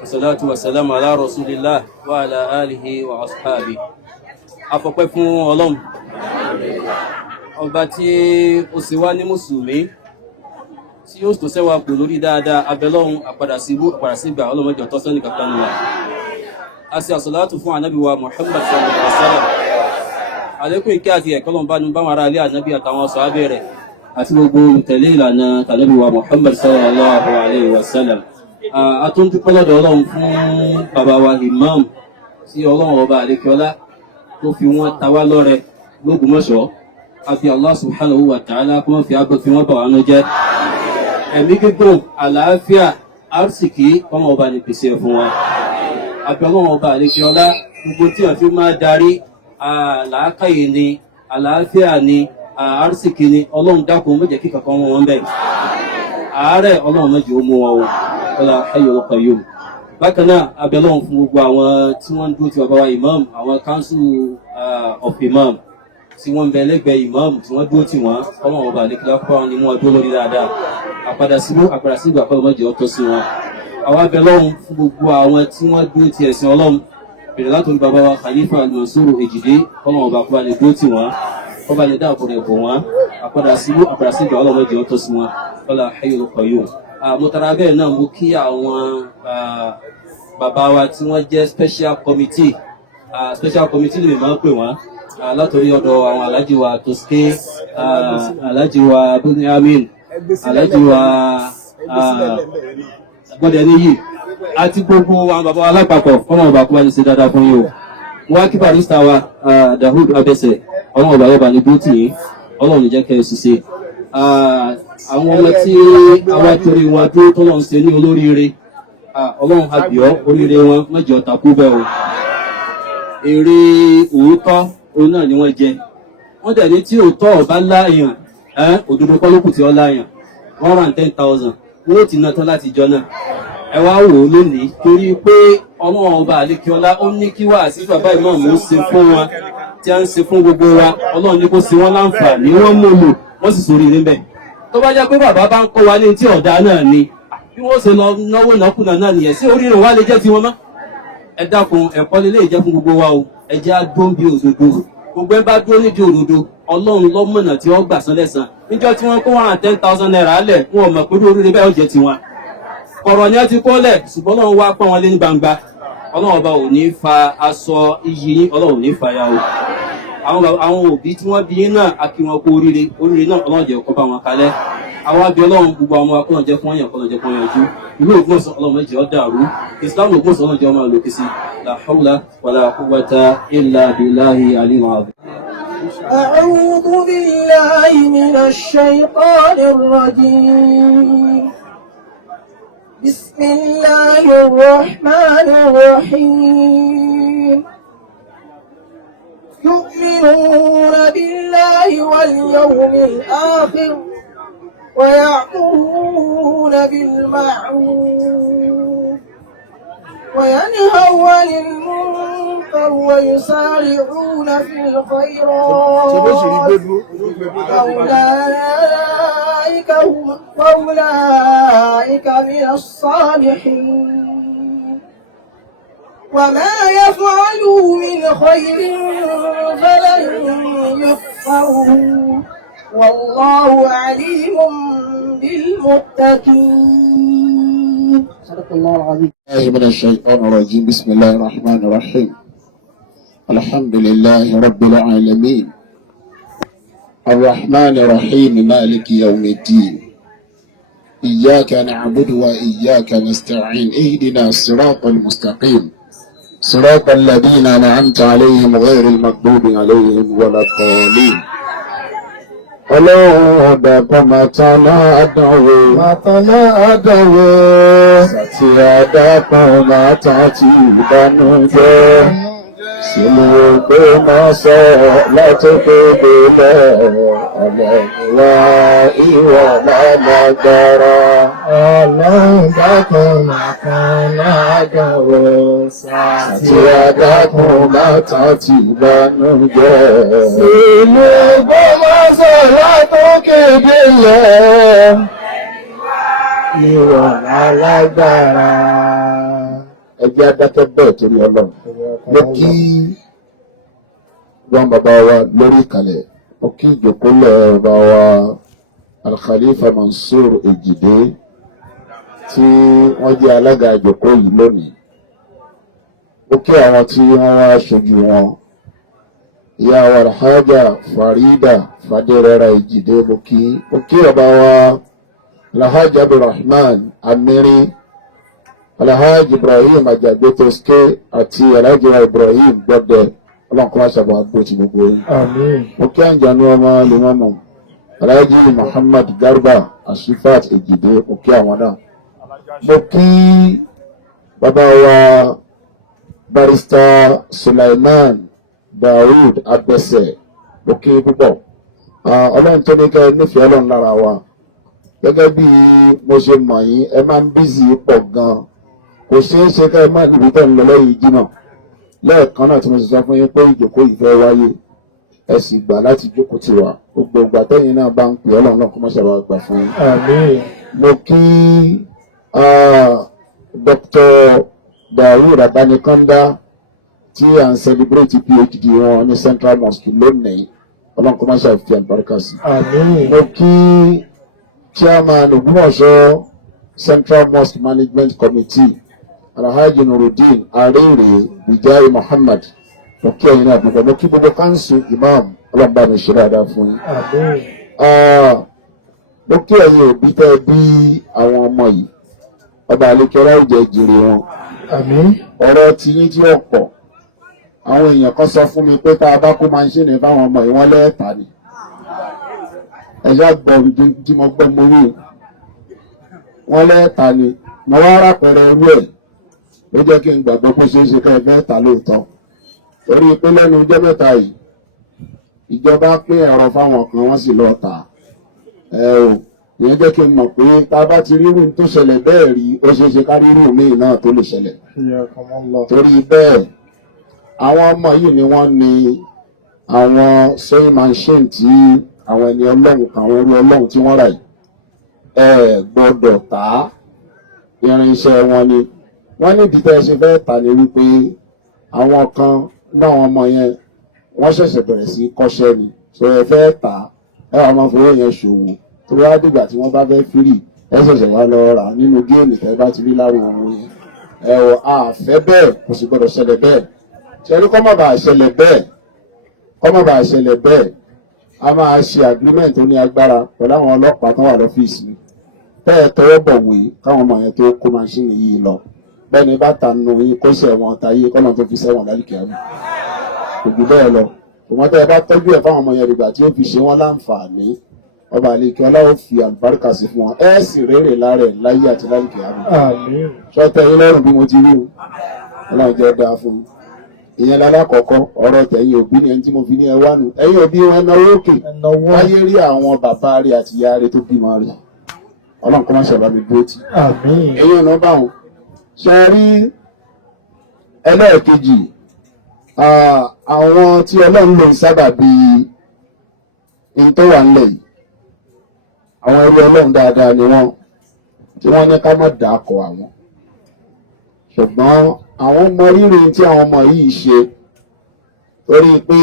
والصلاة والسلام على رسول الله وعلى آله وأصحابه. Afọpẹ́ fún Ọlọ́run ọba tí ó sì wá ní mùsùlùmí tí ó tó ṣẹ́wà kù lórí dáadáa abẹ́lọ́run àpadà sí ibú àpadà sí ìgbà ọlọ́mọdé ọ̀tọ́sọ́ ní kankan nù wá. A sì àsàlátù fún ànábì wa Muhammad sallallahu alaihi wasallam. Àlékún ìkẹ́ àti ẹ̀kọ́ lọ́nà bá ní bá wọn ará ilé ànábì àtàwọn sàhábà rẹ̀ àti gbogbo olùtẹ̀lé ìlànà tànábì wa Muhammad sallallahu alaihi wasallam. A tún dúpẹ́ lọ́dọ̀ Ọlọ́run fún bàbá wa Imam tí Ọlọ́run ọba àlékiọlá tó fi wọ́n ta wá lọ́rẹ l'Ógbómọ̀ṣọ́. Àfi Allah subhanahu wa ta'ala kó má fi agbó fi wọ́n bà wá nú jẹ́. Ẹ̀mí gígùn, àlàáfíà, àrísìkí kọ́mọ ọba ní pèsè fún wa. Àfi Ọlọ́run ọba àlékiọlá gbogbo tí wọ́n fi máa darí làákàyè ni, àlàáfíà ni, àrísìkí ni, Ọlọ́run dákun má jẹ́ kí kankan wọn bẹ̀. Àárẹ̀ Ọlọ́run má jẹ́ ó mú wọn o. Wala hayyul qayyum. Bákan náà abẹ́lọ́run fún gbogbo àwọn tí wọ́n ń dúró ti bàbá wa imam, àwọn council of imam tí wọ́n ń bẹ lẹ́gbẹ̀ẹ́ imam tí wọ́n dúró tì wọ́n kọ́mọ̀ ọba àlékílá kọ́ wọn ni wọ́n dúró lórí dáadáa. Àpadà síbú àkọ́lọ́ mọ́jẹ́ ọ̀tọ̀ sí wọn. Àwọn abẹ́lọ́run fún gbogbo àwọn tí wọ́n dúró ti ẹ̀sìn Ọlọ́run bẹ̀rẹ̀ látòrí bàbá wa Khalifa Al-Mansur Ejide kọ́mọ̀ ọba kọ́ ni dúró tì wọ́n kọ́ bá ní dáàbò rẹ̀ bọ̀ wọ́n. Àpadà síbú ọlọ́mọdé ọ̀tọ̀ sí wọn. Wala hayyul qayyum. Mọ̀tàrà bẹ́ẹ̀ náà mú kí àwọn bàbá wa tí wọ́n jẹ́ special committee lè máa ń pè wọ́n látòrí ọ̀dọ̀ àwọn alájí wa Toske, alájí wa Bunyamin, alájí wa Gbọ́dẹ̀níyì àti gbogbo àwọn bàbá wa lápapọ̀ ọmọ ọba kó bá ní ṣe dáadáa fún yín o. Wọ́n á kí barista wa Dahud Abẹ́sẹ̀ ọmọ ọba yọba ní bóòtì yìí Ọlọ́run ní jẹ́ kẹ́ ẹ ṣiṣẹ́. Àwọn ọmọ tí àwa torí wọn dúró tó lọ́n ṣe ní olóríire Ọlọ́run àbíọ́ oríire wọn mẹ́jọ takú bẹ́ẹ̀ o. Èrè òótọ́ òun náà ni wọ́n jẹ. Wọ́n dẹ̀ ní tí òótọ́ ọ̀bá láàyàn òdodo kọ́lókù tí ó láàyàn 110,000 wọ́n ti ná tán láti jọ náà. Ẹ wá wò ó lónìí torí pé Ọlọ́run ọba àlékiọlá ó ní kí wá sí bàbá ìmáàmù ó ṣe fún wọn tí a ń ṣe fún gbogbo wa. Ọlọ́run ní kó ṣe wọ́n láǹfààní wọ́n mú lò wọ́n sì sórí ilé mbẹ̀. Tó bá jẹ́ pé bàbá bá ń kọ́ wa ní tí ọ̀dá náà ni bí wọ́n ṣe lọ náwó nákúnà náà nìyẹn sí orí rẹ̀ wá lè jẹ́ ti wọn mọ́. Ẹ dákun ẹ̀kọ́ lè jẹ́ fún gbogbo wa o. Ẹ jẹ́ á dún bí òdodo. Gbogbo ẹ bá dúró nídìí òdodo Ọlọ́run lọ́mọ̀nà tí wọ́n gbà san lẹ́san. Níjọ́ tí wọ́n kó 110,000 naira lẹ̀ wọn ò mọ̀ pé oríire bẹ́ẹ̀ ó jẹ́ tiwọn. Kọ̀rọ̀ ni ẹ ti kó lẹ̀ ṣùgbọ́n Ọlọ́run wá pọ́n wọn lé ní gbangba. Ọlọ́run ọba ò ní fa aṣọ iyì yín, Ọlọ́run ò ní fa ya o. Àwọn òbí tí wọ́n bí yín náà a kí wọn kú oríire náà Ọlọ́run jẹ́ kó bá wọn kalẹ̀. Àwọn abẹ́ Ọlọ́run gbogbo àwọn akọ́nà jẹ́ fún ọyàn kọ́nà jẹ́ fún ọyàn jú. Ìlú Ògbómọ̀ṣọ́ Ọlọ́run méjì ọ dàrú. Ìsìlámù Ògbómọ̀ṣọ́ Ọlọ́run jẹ́ ọmọ lòkè sí. La hawla wala quwwata illa billahi aliyyil azim. أعوذ بالله من الشيطان الرجيم. بسم الله الرحمن الرحيم. يؤمنون بالله واليوم الآخر ويأمرون بالمعروف وينهون عن المنكر ويسارعون في الخيرات وأولئك من الصالحين وما يفعلوا من خير فلن يكفروا والله عليم بالمتقين. صدق الله العظيم. من الشيطان الرجيم. بسم الله الرحمن الرحيم. الحمد لله رب العالمين الرحمن الرحيم مالك يوم الدين إياك نعبد وإياك نستعين اهدنا الصراط المستقيم صراط الذين أنعمت عليهم غير المغضوب عليهم ولا الضالين. Ọlọ́run dàpọ̀ màtánà àdánwò sàtì àdápọ̀ màtá tí ìbánújẹ́ sínú pé máa sọ látòkè délẹ̀ ọ̀lẹ́wà ìwà lálágbára. Ọlọ́run dàpọ̀ màtánà àdánwò sàtì àdápọ̀ màtá tí ìbánújẹ́ sínú pé máa sọ látòkè délẹ̀ ìwà lálágbára. ẹgbẹ́ adákẹ́ bẹ́ẹ̀ torí ọlọ́run. Mo kí wọn bàbá wa lórí ìkàlẹ̀, mo kí ìjòkólẹ̀ bàbá wa Al-Khalifa Mansur Ejide tí wọ́n jẹ́ alága ìjòkó yìí lónìí. Mo kí àwọn tí wọ́n wá aṣojú wọn. Ìyá wa Alhaja Farida Faderera Ejide mo kí bàbá wa Alhaji Abdulrahman Amiri, Alhaji Ibrahim Ajagbe Toske àti Alhaji Ibrahim Gbọ́dẹ. Ọlọ́run kọ́ ṣàbọ̀ àgbò tí gbogbo yìí. Mo kí àǹjànú ọmọ Limamu Alhaji Muhammad Garba Ashifat Ejide, mo kí àwọn náà. Mo kí bàbá wa Barrister Sulaiman Daoud Agbese, mo kí púpọ̀. Ọlọ́run tó ní kẹ́ nífẹ̀ẹ́ Ọlọ́run lára wa. Gẹ́gẹ́ bí mo ṣe mọ̀ yín, ẹ máa ń bízì pọ̀ gan-an. Kò ṣeé ṣe ká ẹ má dìbò tẹ̀ ń lọ lẹ́yìn Jímọ̀. Lẹ́ẹ̀kan náà tí mo sì sọ fún yín pé ìjókòó yìí fẹ́ wáyé, ẹ sì gbà láti jókòó tì wá. Gbogbo ìgbà tẹ́yìn náà bá ń pè Ọlọ́run náà kó má ṣàbà gbà fún yín. Àmín. Mo kí Dr. Daoud Abanikanda tí à ń celebrate PhD wọn ní Central Mosque lónìí. Ọlọ́run kó má ṣàfi àlùbáríkà sí. Àmín. Mo kí Chairman Ògbómọ̀ṣọ́ Central Mosque Management Committee Alhaji Nuruddin Arere Bijai Muhammad, mo kí ẹ̀yin náà gbogbo, mo kí gbogbo council imam, Ọlọ́run bá mi ṣe dáadáa fún yín. Mo kí ẹ̀yin òbí tẹ́ bí àwọn ọmọ yìí, ọba àlekẹ́lá ó jẹ́ jèrè wọn. Ọ̀rọ̀ tí yín tí ọ̀pọ̀ àwọn èèyàn kan sọ fún mi pé tá a bá kó máṣíìnì fáwọn ọmọ yìí wọ́n lẹ́ẹ̀ta ni. Ẹ̀yà gbọ́ tí mo gbọ́ mo rí wọ́n lẹ́ẹ̀ta ni. Mo wá rápẹ̀rẹ̀ irú ẹ̀ ló jẹ́ kí n gbàgbọ́ pé ṣe é ṣe ká ẹ mẹ́ta lóòótọ́. Torí pé lẹ́nu ọjọ́ mẹ́ta yìí ìjọba pín ẹ̀rọ fáwọn kan wọ́n sì lọ tà. Ìyẹn jẹ́ kí n mọ̀ pé tá a bá ti rírù tó ṣẹlẹ̀ bẹ́ẹ̀ rí, ó ṣe é ṣe ká rírù míì náà tó lè ṣẹlẹ̀. Torí bẹ́ẹ̀ àwọn ọmọ yìí ni wọ́n ní àwọn sewing machine tí àwọn ẹni Ọlọ́run, àwọn ẹrú Ọlọ́run tí wọ́n rà yìí. Gbọ́dọ̀ tà á, irinṣẹ́ wọn ni. Wọ́n ní ìdí tẹ́ ṣe fẹ́ tà ní wípé àwọn kan náà wọn ọmọ yẹn wọ́n ṣẹ̀ṣẹ̀ bẹ̀rẹ̀ sí kọ́ṣẹ́ ni. So ẹ fẹ́ tà á, ẹ wà máa fowó yẹn ṣòwò. Tó bá dìgbà tí wọ́n bá fẹ́ fírì, ẹ ṣẹ̀ṣẹ̀ wá lọ rà nínú géèmì tẹ́ bá ti rí láàrú òun yẹn. Àfẹ́ bẹ́ẹ̀ kò sì gbọ́dọ̀ ṣẹlẹ̀ bẹ́ẹ̀. Ṣẹ́rí kọ́ má bàa ṣẹlẹ̀ bẹ́ẹ̀, a máa ṣe agreement tó ní agbára pẹ̀lú àwọn ọlọ́pàá tó wà lọ́fíìsì mi. Bẹ́ẹ̀ tọwọ́ bọ̀wé káwọn ọmọ yẹn tó kó máṣíìnì yìí lọ. Bẹ́ẹ̀ni bá ta nù yín kó sẹ̀wọ̀n tayé kọ́nà tó fi sẹ́wọ̀n lálùkẹ́ àmì. Kò jù bẹ́ẹ̀ lọ. Òun tẹ́ ẹ bá tọ́jú ẹ̀ fáwọn ọmọ yẹn dìgbà tí ó fi ṣe wọ́n láǹfààní. Ọba àlekè ọláwọ́ fi àlùbáríkà sí fún wọn. Ẹ sì rèrè lárẹ̀ láyé àti lálùkẹ́ àmì. Ṣọ́tẹ̀ yín lọ́rùn bí mo ti rí o. Ọlọ́run jẹ́ dáa fún mi. Ìyẹn lálákọ̀ọ́kọ́ ọ̀rọ̀ tẹ̀yìn òbí ni ẹni tí mo fi ní ẹ wá nù. Ẹ̀yin òbí wọn náwó òkè. Láyé rí àwọn bàbá rẹ̀ àti ìyá rẹ̀ tó bímọ rẹ̀. Ọlọ́run kọ́ máa ṣẹ̀bá mi dúró tì. Ẹ̀yin ọ̀nà bá wọn. Ṣe rí ẹlẹ́ẹ̀kejì, àwọn tí Ọlọ́run lò ń sábà bí in tó wà nílẹ̀ yìí. Àwọn ẹrú Ọlọ́run dáadáa ni wọ́n, tí wọ́n ní ká má dàákọ̀ àwọn. Ṣùgbọ́n àwọn ọmọ rírì tí àwọn ọmọ yìí ṣe, torí pé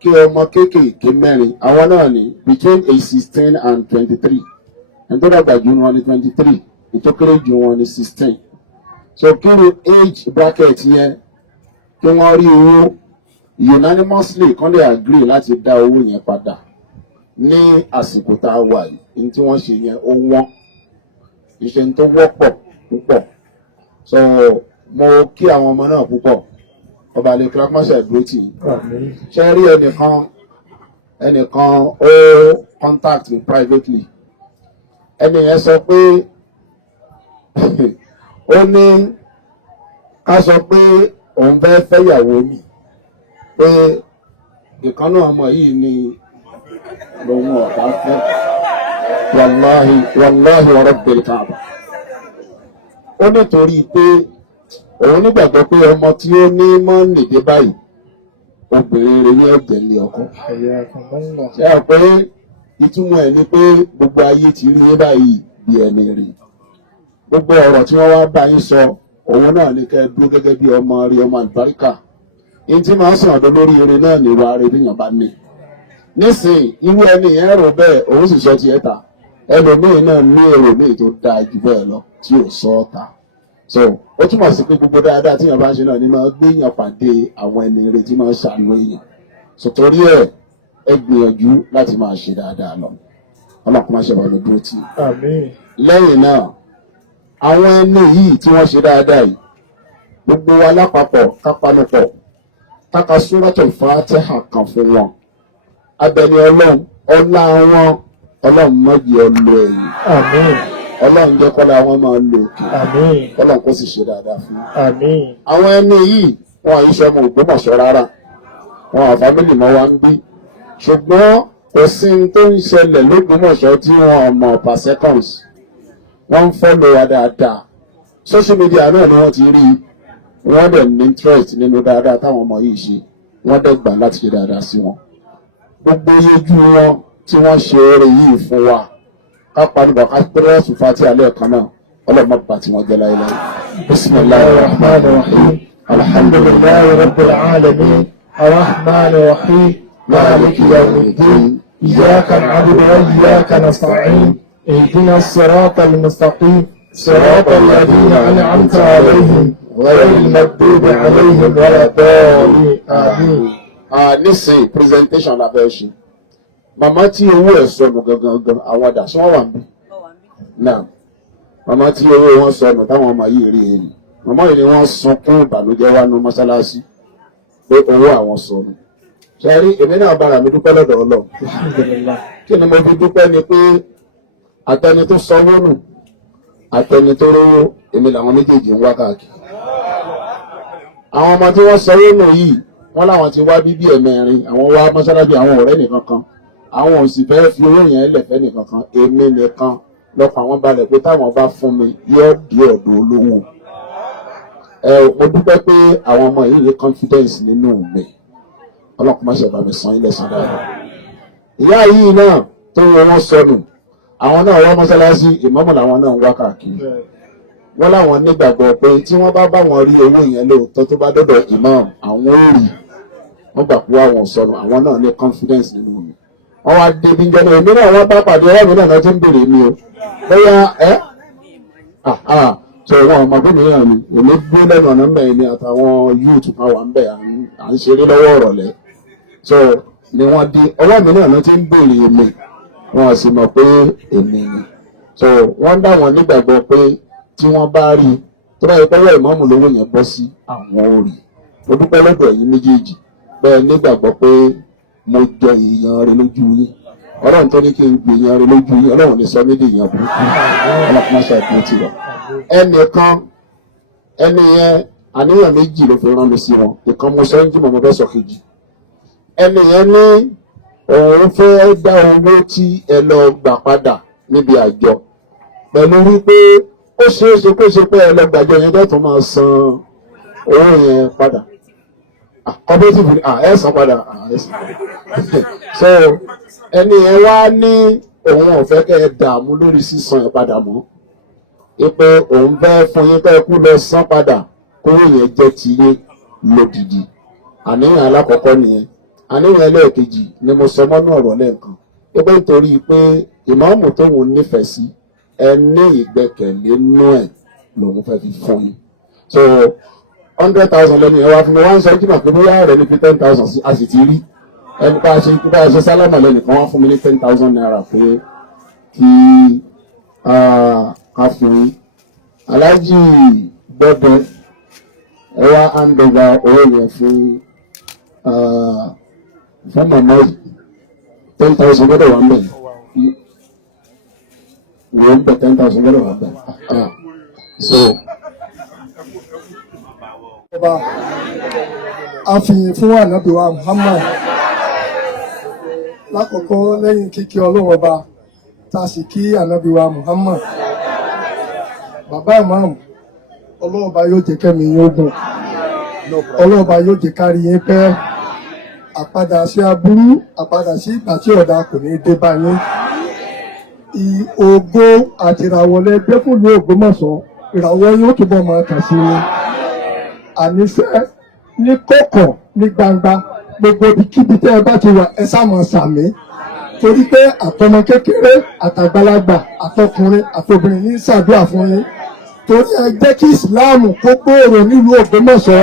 kí ọmọ kéékèèké mẹ́rin, àwọn náà ní between age 16 and 23. Ẹni tó dàgbà jù wọn ní 23, ètò kéré jù wọn ní 16. So kíni age bracket yẹn kí wọ́n rí owó unanimously kán lè agree láti dá owó yẹn padà ní àsìkò tá a wà yìí. Ní tí wọ́n ṣe yẹn ó wọ́n, ìṣe tó wọ́pọ̀ púpọ̀. So mo kí àwọn ọmọ náà púpọ̀. Ọba àlè kílápáṣẹ ìdúró tì í. Ṣé rí ẹnìkan ó contact me privately. Ẹni yẹn sọ pé ó ní ká sọ pé òun fẹ́ fẹ́yàwó mi, pé ìkan náà ọmọ yìí ni lòun ọ̀gá fẹ́. Wàláhì wa rabbil Kaaba. Ó nítorí pé òun nígbàgbọ́ pé ọmọ tí ó ní mọ́ nìdé báyìí obìnrin rẹ̀ ní ọ̀jẹ̀ ní ọkọ. Ṣé ẹ pé ìtumọ̀ ẹ̀ ni pé gbogbo ayé ti rí báyìí bí ẹni rí. Gbogbo ọ̀rọ̀ tí wọ́n wá bá yín sọ, òun náà ní kẹ́ dúró gẹ́gẹ́ bí ọmọ rí ọmọ àlùbáríkà ní tí máa ń sàn ọ̀dọ́ lórí eré náà ní ìwà rẹ̀ níyàn bá ní. nísìnyí irú ẹni yẹn rò bẹ́ẹ̀ òun sì sọ tiẹ̀ ta ẹlòmíì náà ní èrò míì tó dáa jù bẹ́ẹ̀ lọ tí ò sọ ọ́ ta. so ó túmọ̀ sí pé gbogbo dáadáa tíyàn bá ń ṣe náà ní máa gbéyàn pàdé àwọn ẹni eré tí máa ń ṣàánú èèyàn. so torí ẹ gbìyànjú láti máa ṣe dáadáa lọ ọlọ́kùnrin máa ṣe wà lójú tí. lẹ́yìn náà àwọn ẹni yìí tí wọ́n ṣe dáadáa yìí gbogbo wa lápapọ̀ kápánupọ̀ káka Suratul Fatiha kan fún wọn abẹni ọlọ́run ọlá wọn ọlọ́run mọ́jì ọlọ́ ẹ̀yìn ọlọ́run jẹ́ kọ́lá wọn máa lò òkè ọlọ́run kó sì ṣe dáadáa fún àwọn ẹni yìí wọn àyíṣẹ́ ọmọ Ògbómọ̀ṣọ́ rárá wọn àfámìlì mọ́ wa ń gbé ṣùgbọ́n kò sí tó ń ṣẹlẹ̀ l'Ógbómọ̀ṣọ́ tí wọ́n mọ̀ per seconds wọ́n ń fọ́lọ̀ wa dáadáa social media náà ni wọ́n ti rí wọ́n dẹ̀ ní interest nínú dáadáa táwọn ọmọ yìí ṣe wọ́n dẹ̀ gbà láti ṣe dáadáa sí wọn gbogbo yẹjú wọn tí wọ́n ṣe eré yìí fún wa ká padùbọ̀ ká pẹ́rẹ́ sùn fati alẹ́ kan náà ọlọ́mọ bá tí wọ́n jẹ́ láéláé. bismillahir rahmanir rahim alhamdulillahi rabbil alamin arrahmanir rahim maliki yawmiddin iyyaka na'budu wa iyyaka nasta'in اهدنا الصراط المستقيم صراط الذين أنعمت عليهم غير المغضوب عليهم ولا الضالين آمين. nísìnyí presentation la fẹ́ ṣe màmá tí owó ẹ̀ sọnù gangan àwọn àdá tí wọ́n wà níbí náà màmá tí owó wọn sọnù táwọn ọmọ yìí rí èyí màmá yìí ni wọ́n sunkún ìbànújẹ́ wá ní mọ́ṣáláṣí pé owó àwọn sọnù ṣe rí èmi náà bára mi dúpẹ́ lọ́dọ̀ Ọlọ́run kí ni mo fi dúpẹ́ ni pé àtẹni tó sanwó nù àtẹni tó rówó èmi làwọn méjèèjì ń wá káàkiri àwọn ọmọ tí wọ́n sanwó nù yìí wọ́n láwọn ti wá bíbí ẹ̀mẹ́rin àwọn wá mọ́ṣáláṣí àwọn ọ̀rẹ́ nìkan kan àwọn ò sì fẹ́ fi owó yẹn lẹ̀fẹ́ nìkan kan èmi nìkan lọ́kàn àwọn balẹ̀ pé táwọn bá fún mi yóò di ọ̀dọ̀ olówó mo dúpẹ́ pé àwọn ọmọ yìí ní confidence nínú mi ọlọ́kùnrin máa ṣe bá mi san ilé san dáadáa ìyá yìí náà tó wọ́n sọnù àwọn náà wá mọ́sálásí ìmáàmù làwọn náà ń wá káàkiri wọ́n láwọn nígbàgbọ́ pé tí wọ́n bá wọn rí owó yẹn lóòótọ́ tó bá dọ́dọ̀ ìmáàmù àwọn ò rí wọ́n gbà pé àwọn sọnù àwọn náà ní confidence nínú mi wọ́n wá débi jẹ́ náà èmi náà wọ́n bá pàdé ọwọ́ mi náà tó ń bèrè mi o bóyá sọ wọn ọmọ gómìnà náà ni èmi gbé lẹ́nu ọ̀nà ńbẹ̀ ni àtàwọn youth kan wà ńbẹ̀ à ń ṣeré lọ́wọ́ ọ̀rọ̀lẹ́ so ni wọ́n dé ọwọ́ mi náà tó ń bèrè mi wọ́n sì mọ̀ pé èmi ni so wọ́n dá wọn nígbàgbọ́ pé tí wọ́n bá rí tó bá yẹ pé wọ́n ìmáàmù lówó yẹn bọ́ sí àwọn ò rí mo dúpẹ́ lọ́dọ̀ ẹ̀yin méjèèjì bẹ́ẹ̀ nígbàgbọ́ pé mo jọ èèyàn rẹ lójú yín ọlọ́run tó ní kí n gbé èèyàn rẹ lójú yín ọlọ́run ní sọ mí di èèyàn burúkú ọlọ́run máa ṣàìpé ti wà. ẹnìkan ẹni yẹn àníyàn méjì ló fi rán mi sí wọn ìkan mo sọ ń jí mọ̀ mo fẹ́ sọ kejì ẹni yẹn ní òun fẹ́ dá owó tí ẹ lọ gbà padà níbi àjọ pẹ̀lú wípé ó ṣeé ṣe kó ṣe pé ẹ lọ gbàjọ yẹn tó tún máa san owó yẹn padà cooperative ẹ san padà so ẹni yẹn wá ní òun ò fẹ́ kẹ́ ẹ dààmú lórí sísan ẹ padà mọ́ pé òun fẹ́ fún yín kẹ́ ẹ kú lọ san padà kówó yẹn jẹ́ ti yín lódìdí àníyàn alákọ̀ọ́kọ́ nìyẹn àníyàn ẹlẹ́ẹ̀kejì ni mo sọ mọ́nú ọ̀rọ̀ lẹ́ẹ̀kan pé nítorí pé ìmáàmù tóun nífẹ̀ẹ́ sí ẹ ní ìgbẹ́kẹ̀lé nú ẹ̀ lòun fẹ́ fi fún yín so 100,000 lẹ́nu ẹ̀ wá fún mi wọ́n ń sọ kí màá pé bóyá rẹ̀ ní fi 10,000 sí a sì ti rí ẹni bá a ṣe sálámà lẹ́nu kan wá fún mi ní 10,000 naira pé kí a fún yín aláàjì gbọ́dọ̀ ẹ wá hand over owó yẹn fún màmá 10,000 gbọ́dọ̀ wà ń bẹ̀ wọ́n ń bẹ̀ 10,000 gbọ́dọ̀ wà ń bẹ̀ so. Ọba àfihàn fún ànábì wa Muhammad lákòókò lẹ́yìn kíkí Ọlọ́run ọba tá a sì kí ànábì wa Muhammad bàbá ìmáàmù Ọlọ́run ọba yóò jẹ́ kẹ́mi yín ogun Ọlọ́run ọba yóò jẹ́ kárí yín pẹ́ àpadà sí aburú àpadà sí ìgbà tí ọ̀dà kò ní dé bá yín ògo àtìràwọ̀lẹ̀ gbé fún ìlú Ògbómọ̀ṣọ́ ìràwọ̀ yín ó túbọ̀ máa tàn sí ni. Àníṣe ní kọ̀kọ̀ ní gbangba gbogbo ibikíbi tẹ́ ẹ bá ti wà ẹ sá máa sàmí. Torí pé àtọmọ kékeré àtàgbàlagbà àtọkùnrin àtobìnrin ní ṣàdúrà fún yín. Torí ẹ jẹ́ kí ìsìláàmù kó gbòòrò nílùú Ògbómọ̀ṣọ́.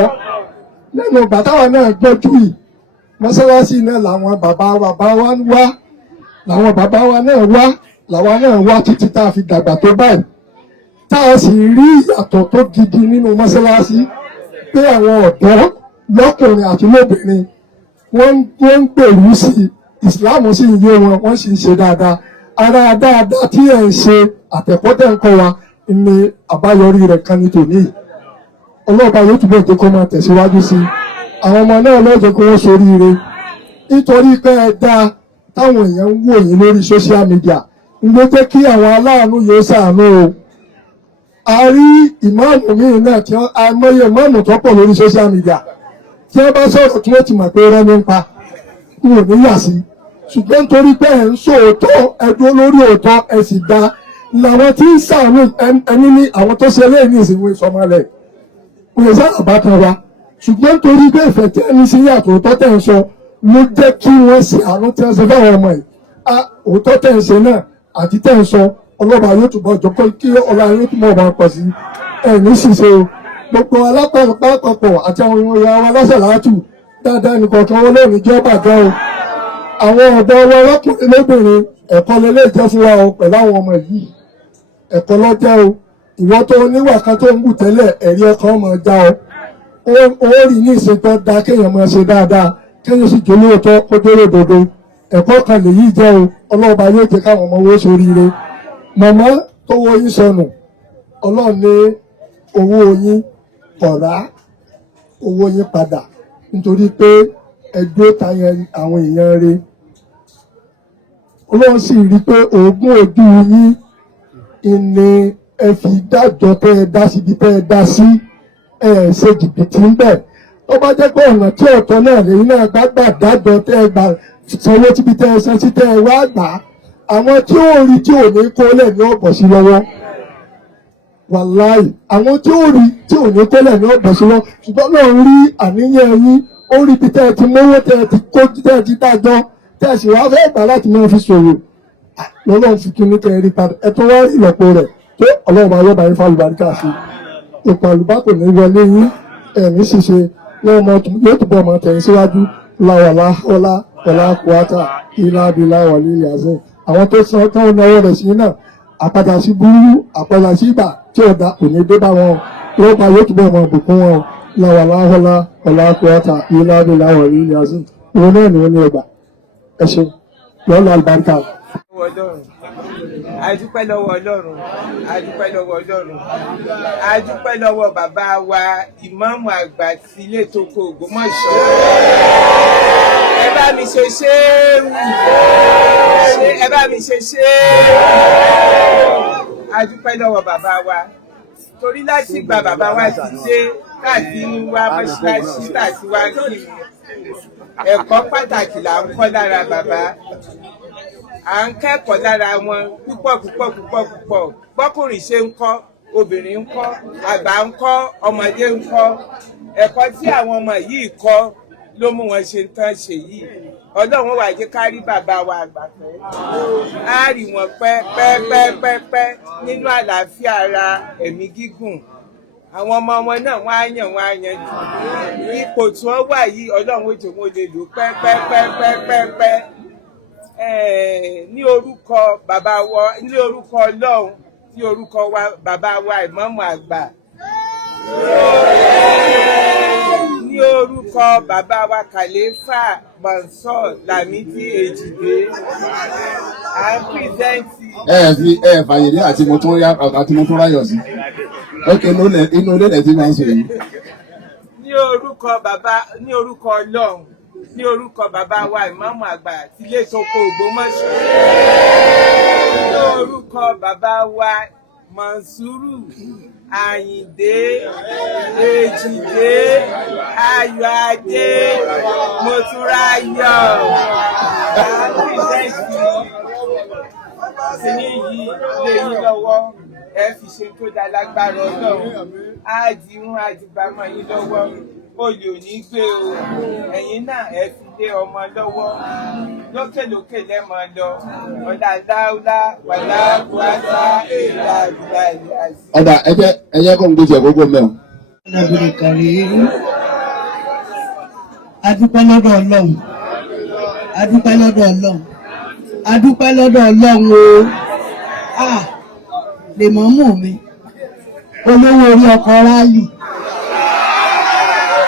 Lẹ́nu bàtàwà náà gbọ́jú yìí mọ́sálásí náà làwọn bàbá wa ń wá làwọn bàbá wa náà wá làwa náà wá títí tá a fi dàgbà tó báyìí. Tá a sì rí ìyàtọ̀ tó gidi nínú mọ́sálásí pé àwọn ọ̀dọ́ lọ́kùnrin àti lóbìnrin wọ́n ń gbèrú sí i. Ìsìláàmù sì ń yé wọn wọ́n sì ń ṣe dáadáa. Ara dáadáa tí ẹ̀ ń ṣe àtẹ̀kọ́ tẹ̀ ń kọ́ wa ni àbáyọrí rẹ̀ kan ní tòní. Ọlọ́ọ̀bá yóò túbọ̀ tó kọ́ máa tẹ̀síwájú sí i. Àwọn ọmọ náà lọ́jọ́ kí wọ́n ṣoríire. Nítorí pé ẹ dáa táwọn èèyàn ń wò yín lórí social media ń ló jẹ́ kí àwọn aláàánú yóò ṣàánú o. A rí ìmáàmù míì náà tí wọ́n àìmọye ìmáàmù tó pọ̀ lórí social media tí wọ́n bá sọ̀rọ̀ tí wọ́n ti mọ̀ pé rẹ́ ní pa n ò ní yà sí. Ṣùgbọ́n nítorí pé ẹ̀ ń sòótọ́ ẹ̀dùn olórí òótọ́ ẹ̀ sì dá làwọn tí ń ṣàánú ẹni ní àwọn tó ṣe eléyìí ní ìsìnkú ìsọmọlẹ̀ òye sáà bá kan wa. Ṣùgbọ́n nítorí pé ìfẹ́ tí ẹni sí yàtọ̀ òótọ́ tẹ̀ ń sọ ló jẹ́ kí wọ́n ṣe àánú tí wọ́n ṣe fáwọn ọmọ yìí. Òótọ́ tẹ̀ ń ṣe náà àti tẹ̀ ń sọ ọlọ́ba yóò túbọ̀ jọkọ́ kí ọlá yóò túbọ̀ máa pọ̀ sí ẹ̀ní ṣìṣe o. Gbogbo alápapọ̀ àti àwọn ìyá wa lásàlátù dáadáa nìkan kan wọ́n lónìí jẹ́ bàjẹ́ o. Àwọn ọ̀dọ́ wa lọ́kùnrin lóbìnrin ẹ̀kọ́ lélẹ́ jẹ́ fún wa o pẹ̀lú àwọn ọmọ yìí. Ẹ̀kọ́ lọ́jẹ́ o. Ìwọ́n tó níwà kan tó ń wù tẹ́lẹ̀ ẹ̀rí ọkàn máa já o. Ó rí ní ìṣètò da kéèyàn máa ṣe dáadáa kéèyàn sì jẹ́ lóòótọ́ kó dérò dodo. Ẹ̀kọ́ kan lèyí jẹ́ o. Ọlọ́ọ̀ba yóò jẹ́ káwọn ọmọ owó ṣoríire. Màmá tó wọ yín sọnù Ọlọ́run ní owó yín kọ̀rá owó yín padà nítorí pé ẹgbẹ́ tayẹ àwọn èèyàn rẹ̀. Ọlọ́run sì rí pé oògùn ojú yín ìní ẹ fi dájọ́ tẹ́ ẹ dá síbi tẹ́ ẹ dá sí ẹ ṣe jìbìtì ń bẹ̀. Tó bá jẹ́ pé ọ̀nà tí ọ̀tọ̀ náà lèyìn náà gbà dájọ́ tẹ́ ẹ gbà sanwó síbi tẹ́ ẹ san sí tẹ́ ẹ wá gbà á. Àwọn tí ó rí tí ò ní kó lẹ̀ ní ọ̀bọ̀ sí lọ́wọ́. Wàláì àwọn tí ó rí tí ò ní kó lẹ̀ ní ọ̀bọ̀ sí lọ́wọ́. Ṣùgbọ́n náà rí àníyàn yín ó rí ibi tẹ́ ẹ ti mówó tẹ́ ẹ ti kó tẹ́ ẹ ti dájọ́ tẹ́ ẹ sì wá fẹ́ gbà láti máa fi ṣòwò. Lọ́lọ́run fi kíní tẹ́ ẹ rí padà ẹ tó wá rí ìlọ́po rẹ̀ tó Ọlọ́run máa yọ̀bà yín fálùbáríkà sí. Ìpò àlùbákò ní wọlé yín ẹ̀mí ṣiṣe lọ́wọ́ yóò túbọ̀ máa tẹ̀yìn síwájú láwàlá ọlá ọlá kùwátà ilá abilá wàlí ìyàsẹ́. Àwọn tó sọ táwọn náwó rẹ̀ sí náà àpadà sí burú àpadà sí ìgbà tí ọ̀dà kò ní dé bá wọn lọ́wọ́ yóò túbọ̀ máa bùkún wọn láwàlá ọlá ọlá kùwátà ilá abilá wàlí ìyàsẹ́. Ìwọ náà ni wọ́n ní ẹgbà ẹ ṣeun lọ́wọ́ àlùbáríkà. Adúpẹ́ lọ́wọ́ Ọlọ́run, adúpẹ́ lọ́wọ́ Ọlọ́run, adúpẹ́ lọ́wọ́ bàbá wa ìmáàmù àgbà ti ilé Toko Ògbómọ̀ṣọ́. Ẹ bá mi ṣe ṣéèrù, ẹ bá mi ṣe ṣéèrù. Adúpẹ́ lọ́wọ́ bàbá wa torí láti gba bàbá wa ti dé káàdì wa mọ́ṣáláṣí láti wá kí ẹ̀kọ́ pàtàkì là ń kọ́ lára bàbá. À ń kẹ́kọ̀ọ́ lára wọn púpọ̀. Bọ́kùnrin ṣe ń kọ́, obìnrin ń kọ́, àgbà ń kọ́, ọmọdé ń kọ́. Ẹ̀kọ́ tí àwọn ọmọ yìí kọ́ ló mú wọn ṣe tán ṣe yìí. Ọlọ́run wá jẹ́ ká rí bàbá wa àgbà pẹ́. Á rí wọn pẹ́ nínú àlàáfíà ara ẹ̀mí gígùn. Àwọn ọmọ wọn náà wọ́n á yàn jù. Ipò tí wọ́n wà yìí Ọlọ́run ó jẹ́ wọn lè lò pẹ́. Ní orúkọ bàbá wa ní orúkọ Ọlọ́run ní orúkọ wa bàbá wa ìmáàmù àgbà ní orúkọ bàbá wa Kàléfà Mansur Lamidi Èjìdé à ń pírẹsẹ̀ntì. ẹ fàyè dé àti mo tún ráyọ̀ sí ok inú ilé ẹ̀ tí máa ń sọ yìí. Ní orúkọ Ọlọ́run ní orúkọ bàbá wa ìmáàmù àgbà ti ilé Toko Ògbómọ̀ṣọ́ ní orúkọ bàbá wa Mansuru Àyìndé Èjìdé Ayọ̀adé Motúnráyọ̀ àpìlẹ́sì ní yìí lè yí lọ́wọ́ ẹ fi ṣe tó dá lágbára Ọlọ́run á di wọn á di bámọ yín lọ́wọ́ olè ò ní gbé o ẹ̀yin náà ẹ fi lé ọmọ lọ́wọ́ lókèlókè lẹ́mọ lọ ọ̀dà dáúdá wàlá buhata èèlà ìlà ìlà. ọ̀dà ẹ̀jẹ̀ kò ń gbèsè gbogbo mẹ́wọ̀n. Ọlọ́run kàrí. Adúpẹ́ lọ́dọ̀ Ọlọ́run. Adúpẹ́ lọ́dọ̀ Ọlọ́run. Adúpẹ́ lọ́dọ̀ Ọlọ́run o. Lè mọ́ mú mi. Olówó orí ọkọ̀ rálì.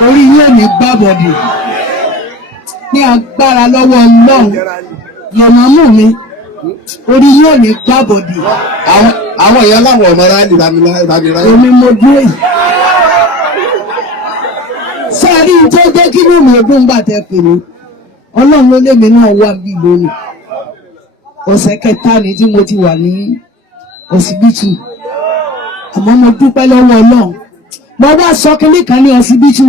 Orí yóò ní gbàbọ̀dè. Ní agbára lọ́wọ́ Ọlọ́run. Lè mọ́ mú mi. Orí yóò ní gbàbọ̀dè. Àwọn èèyàn láwọn ọmọ rálì lámìíràn. Omi mo dúró yìí. Sáré tó jẹ́ kí ló mi ogún gbà tẹ́ pè mí. Ọlọ́run ló lé mi náà wà bí lónìí. Ọ̀sẹ̀ kẹta ni tí mo ti wà ní ọsibítù. Àmọ́ mo dúpẹ́ lọ́wọ́ Ọlọ́run. Mo wá sọ kínní kan ní ọsibítù.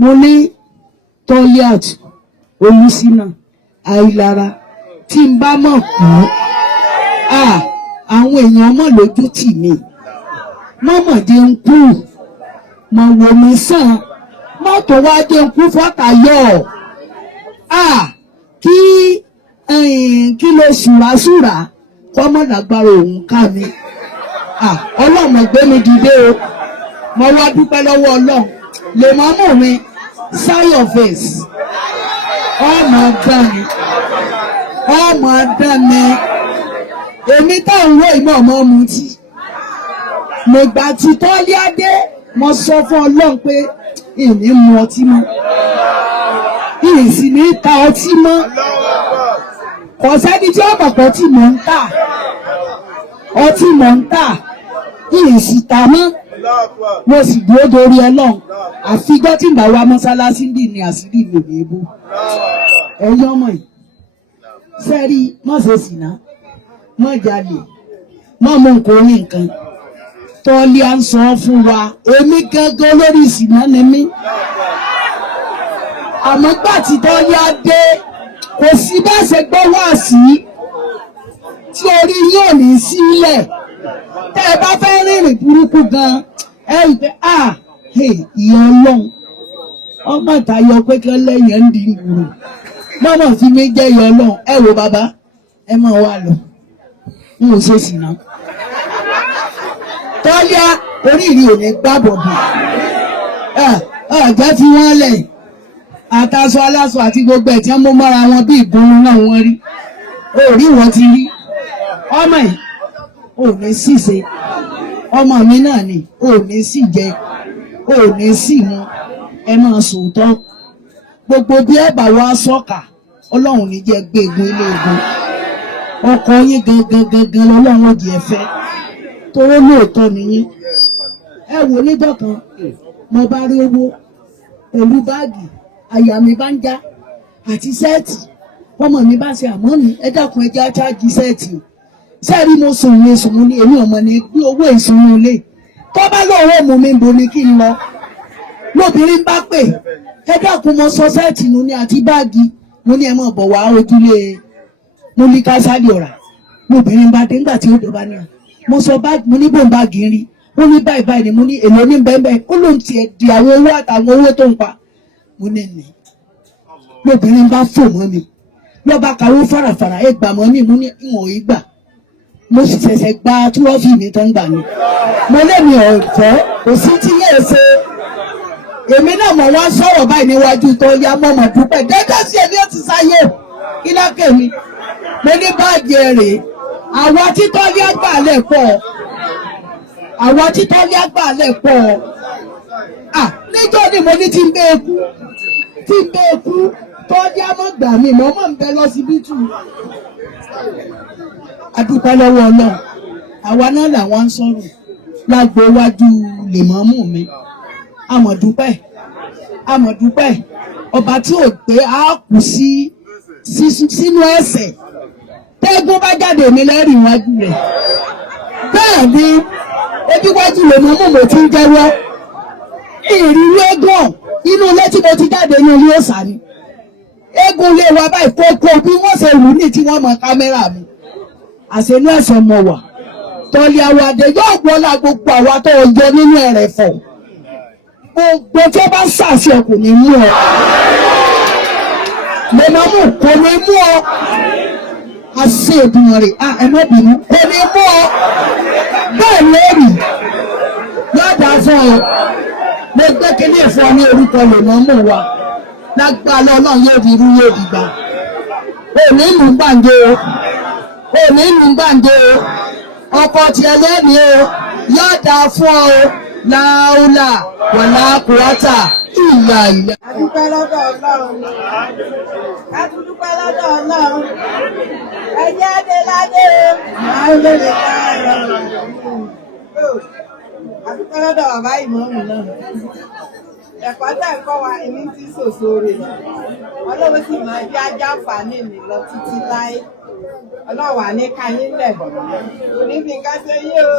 Mo ní Toliat Olúsínà Àìlára tí n bá mọ̀ kú. Àwọn èèyàn mọ̀ lójú tì mí. Mọ́mọ̀ jẹ́ ń kú. Mo wò mí sàn. Mọ́tò wá jẹ́ ń kú fọ́tàyọ̀. Kí ló ṣùràṣùrà kọ́mọ̀ lágbára òun ká mi. Ọlọ́run gbé mi dìde o. Mo wá dúpẹ́ lọ́wọ́ Ọlọ́run. Lè mọ́ mú mi sáyọ̀ face. Ọmọ dán mi. Ọmọ dán mi. Èmi táwọn ìwé ìmọ̀ ọmọ mu tí. Nígbà tí Tọ́líadé mo sọ fún Ọlọ́run pé ìní mu ọtí mọ́. Ìsì ní ta ọtí mọ́. Kò sẹ́ni tí ó mọ̀ pé ọtí mọ̀ ń tà. Ọtí mọ̀ ń tà. Ìsì ta mọ́. Mo sì dúró dorí Ọlọ́run. Àfijọ́ tí ìgbà wa mọ́sálásí bì ní àṣírí mi ò ní ebó. Ẹ̀yin ọmọ yìí. Sẹ́rí mọ̀ ṣe sìnà. Mọ̀ jalè. Mọ̀ mú nǹkan ní nǹkan. Tọ́lí à ń sọ fún wa. Èmi gángan lórí ìsìnà ni mí. Àmọ́ gbà tí Tọ́lí á dé. Kò sí bá ṣe gbọ́ wá sí tí orí yóò ní sílẹ̀. Tẹ́ ẹ bá fẹ́ rìnrìn burúkú gan, ẹ rí pé ìyá Ọlọ́run ọmọ ìtayọ pé kí ọlẹ́yìn ń di ìgboro. Mọ́mọ́ fi mí jẹ́ ìyá Ọlọ́run. Ẹ wo bàbá, ẹ máa wà lọ. N ò ṣe sì náà. Tọ́lá oríire ò ní gbàbọ̀dọ̀. Ọ̀jọ́ fi wọ́n lẹ̀. Àtàṣọ aláṣọ àti gbogbo ẹ̀ tí wọ́n mú mọ́ra wọn bí ìgboro náà wọ́n rí. Orí wọn ti rí. Ọmọ yìí ò ní ṣìṣe. Ọmọ mi náà ni ò ní sì jẹ. Ò ní sì mu. Ẹ máa sòótọ́. Gbogbo bí ẹ bá wá sọ́kà, Ọlọ́run ní jẹ́ gbégun ilé egun. Ọkọ yín gangan lọ́lọ́run ò jẹ́ fẹ́. Toró lóòótọ́ nìyí. Ẹ wò níjọ́ kan, mo bá rí owó pẹ̀lú báàgì, àyà mi bá ń já àti sẹ́ẹ̀tì. Ọmọ mi bá ṣe àmọ́ mi, ẹ dákun ẹ já chájì sẹ́ẹ̀tì. Sẹ́ẹ̀rí mo sùn ní èso mo ní èmi ọmọ ní gbé owó ìsunú ilé. Tó bá lọ́wọ́ mú mi bo ni kí n lọ. Lóbìnrin bá pè, ẹ dákun mo sọ sẹ́ẹ̀tì nù ní àti báàgì. Mo ní ẹ mọ̀ bọ̀ wá ojúlé mo ní ká sáré ọ̀rà. Lóbìnrin bá dé ńgbà tí ó dọ̀bá ní à. Mo sọ báàgì mo ní bò ń báàgì rí. Ó ní báyìí ni mo ní èlò ní bẹ́ẹ̀ ó lóun tiẹ̀ di àwọn owó àtàwọn owó tó ń pa. Mo ní ní. Lóbìnrin bá fò mọ́ mi. Lọ́ba kàwé fàràfàrà ẹ gbà mọ́ mi mo ní ìwọ̀n yìí gbà. Mo sì ṣẹ̀ṣẹ̀ gba túrọ́fì mi tán gbà ní. Mo lémi ọ̀fẹ́ kò sí tí yé ṣe. Èmi náà mọ̀ wá sọ̀rọ̀ báyìí níwájú Tọ́lí amọ̀mọ̀ dúpẹ́. Gẹ́gẹ́ sí ẹni ó ti sáyé kí lákè mi. Mo ní báàgì ẹ̀rẹ̀. Àwọn tí Tọ́lí àgbà lẹ̀ pọ̀. Àwọn tí Tọ́lí àgbà lẹ̀ pọ̀. Níjọ́ ni mo ní tí ń bẹ́ ekú. Tí ń bẹ́ ekú. Tọ́lí amọ̀gbà mi mọ̀mọ́ ń bẹ lọ síbítù. Adúpẹ́ lọ́wọ́ Ọlọ́run. Àwa náà làwọn ń sọ̀rọ̀ lágbo iwájú lèmọ́mù mi. Àmọ̀dúpẹ́. Àmọ̀dúpẹ́. Ọba tí ò gbé á kù sínú ẹ̀ṣẹ̀. Tẹ́gún bá jáde mi lẹ́rìí iwájú rẹ̀. Bẹ́ẹ̀ ni ebi wájú lèmọ́mù mo ti ń jẹ́wọ́. Ìrírí eégún inú ilé tí mo ti jáde ní ilé òòsà ni. Eégún ilé wa báyìí kókó bí wọ́n ṣe rù ní tí wọ́n mọ kámẹ́rà mi. Àṣẹnú ẹ̀sẹ̀ mọ̀ wà. tọ́lé àwàdé yóò wọlá gbogbo àwa tó yọ nínú ẹ̀rẹ̀fọ̀ gbogbo tí ó bá ṣàṣì kò ní mú ọ lẹ́nàmú kò ní mú ọ àṣẹ ìdùnnú rẹ̀ ẹ̀mọ́bìnrin kò ní mú ọ bẹ́ẹ̀ lórí yọ̀dà fún ọ mo gbé kíní ìfọ ní orúkọ lẹ́nàmú wa lágbàlá ọlọ́run yóò di irú yóò dìgbà òní ìlú gbàǹjo òní ìlú gbàǹjo ọkọ tiẹ̀ lẹ́ni o yọ̀dà fún ọ láúlà wàlá kùrátà ìlà ìlà. Adúpẹ́ lọ́dọ̀ Ọlọ́run. Adúpẹ́ lọ́dọ̀ Ọlọ́run. Ẹjẹ́ Adéládé máa ń lè ká ẹ̀rọ. Adúpẹ́ lọ́dọ̀ bàbá ìmọ̀ọ́mù náà. Ẹ̀kọ́ tẹ̀ ń kọ́ wa èmi ti sòsòrè. Ọlọ́run sì máa jẹ́ ajá àǹfààní mi lọ títí láé. Ọlọ́run wà ní kayín lẹ̀. Kò ní fi nǹkan ṣe yé o.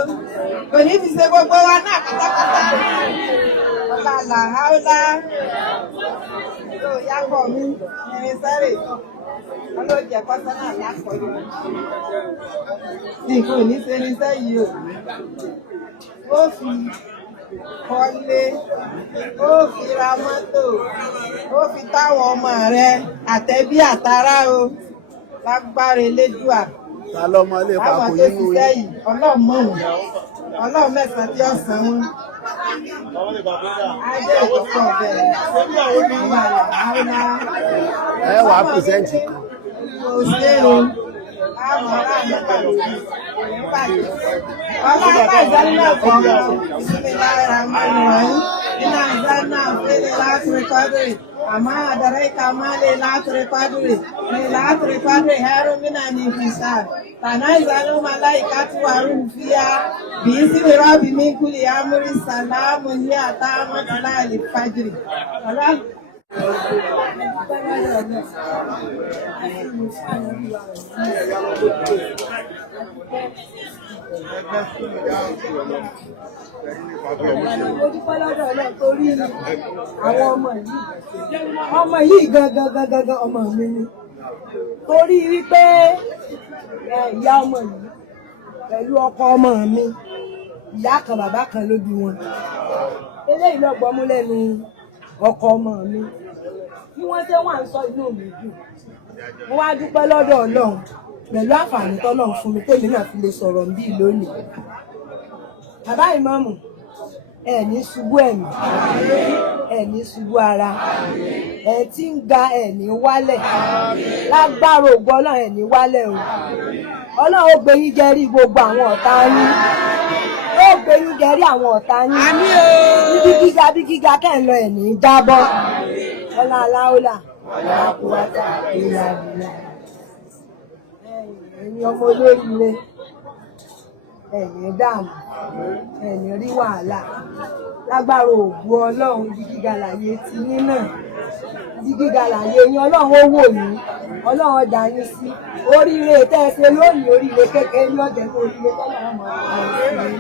Kò ní fi ṣe gbogbo wa náà pátápátá. Ọlá làhálà. Yóò yàgò mi ẹ̀rín sẹ́rẹ̀. Ọlọ́jẹ̀ pásánà lápọ̀jù. Nǹkan ò ní ṣe ní sẹ́yìí o. Ó fi kọ́lé, ó fi ra mọ́tò, ó fi táwọn ọmọ rẹ̀ àtẹ̀bí àtará o. Lágbára Elédùà. Àwọn tó ti sẹ́yìn, Ọlọ́run mọ̀ wọ́n. Ọlọ́run mẹ́sàn-án tí ó san wọ́n. Ajé ìkọ̀kọ̀ bẹ̀rẹ̀. Ẹ wà á pìrìsẹ́ǹtì. Òṣèré àwọn ará àgbàgbà nípàdé. Ọlọ́pàá ìdánilá kan ìsinmi lára mọ́ni wọ̀nyí. Iná ìdáná fẹ́lẹ̀ láti rẹ̀kọ́dìrì. Àmọ́ àdàrẹ́ ìka máa lè láti rẹ̀kọ́dìrì. Ní láti rẹ̀kọ́dìrì ẹ̀rọ mìíràn ní ìfisà. Tànà ìzánú màláìka tí wà rú fíyà. Bí í sí lè rọ́bì mí kúlì amúrí sàlámù ní àtàwọn tìlá àlè fàjìrì. Mo dúpẹ́ lọ́dọ̀ Ọlọ́run torí àwọn ọmọ yìí gangan ọmọ mi ni torí wípé ìyá ọmọ yìí pẹ̀lú ọkọ ọmọ mi ìyá kan bàbá kan ló bí wọn eléyìí lọ gbọ́mú lẹ́nu ọkọ ọmọ mi bí wọ́n ṣe wà ń sọ inú mi dùn mo wá dúpẹ́ lọ́dọ̀ Ọlọ́run pẹ̀lú àǹfààní tọ́lọ́run fún mi tèmi náà fi lè sọ̀rọ̀ bí lónìí. Bàbá ìmáàmù ẹ ní ṣubú ẹ̀mí ẹ ní ṣubú ara ẹ tí ń ga ẹ ní wálẹ̀ lágbára ògo Ọlọ́run ẹ ní wálẹ̀ o Ọlọ́run ó gbé yín jẹ́rí gbogbo àwọn ọ̀tá yín ó gbé yín jẹ́rí àwọn ọ̀tá yín níbi gíga bí gíga kẹ́ ń lọ ẹ ní jábọ́ ọlá aláwòlà ọlá àkúwátà ìlà ìlà ẹ̀yin ọmọ olóríire ẹ̀yin dààmú ẹ̀yin rí wàhálà lágbára ògo Ọlọ́run ibi gíga láyé ti yín náà ibi gíga láyé yín Ọlọ́run ó wò yín Ọlọ́run ọjà yín sí oríire tẹ́ ẹ ṣe lónìí oríire kékeré ní ọ̀jẹ̀ ní oríire tọ́lá ọmọ ọ̀hún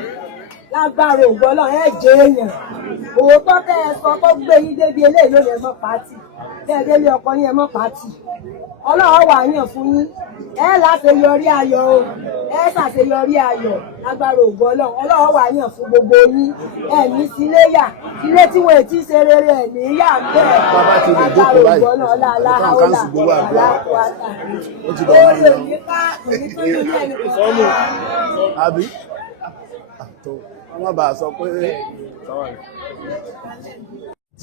lágbára ògo Ọlọ́run ẹ̀ jẹ́ èèyàn òótọ́ tẹ́ ẹ sọ tó gbé yín débi eléyìí lónìí ẹ mọ́ pàtì tẹ́ ẹ délé ọkọ yín ẹ mọ́ pàtì Ọlọ́run wà yàn fún yín ẹ láṣeyọrí ayọ̀ o ẹ ṣàṣeyọrí ayọ̀ lágbára ògo Ọlọ́run wà yàn fún gbogbo yín ẹ ní síléyà ilé tí wọn ti ṣe rere ẹ ní yà ń bẹ́ẹ̀ lágbára ògo Ọlọ́run aláhàólà aláhàólà orí òní ká òní tó yẹ ní ẹni kò sọ́nù. Àbí wọ́n bá a sọ pé.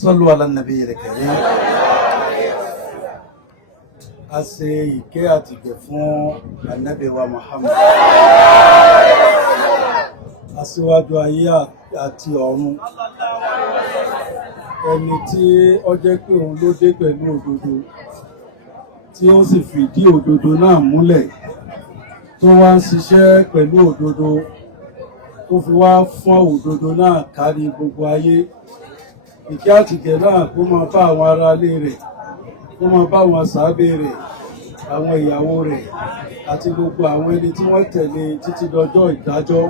Sallu ala nabiyil karim. A ṣe ìkẹ́ àtìgẹ̀ fún Ànábì wa Muhammad. Aṣíwájú ayé àti ọ̀run. Ẹni tí ó jẹ́ pé òun ló dé pẹ̀lú òdodo, tí ó sì fìdí òdodo náà múlẹ̀, tó wá ń ṣiṣẹ́ pẹ̀lú òdodo, tó fi wá fọ́n òdodo náà kárí gbogbo ayé. Ìkẹ́ àtìgẹ̀ náà kó máa bá àwọn aráalé rẹ̀, kó máa bá àwọn sàábé rẹ̀, àwọn ìyàwó rẹ̀ àti gbogbo àwọn ẹni tí wọ́n tẹ̀lé títí dọjọ́ ìdájọ́.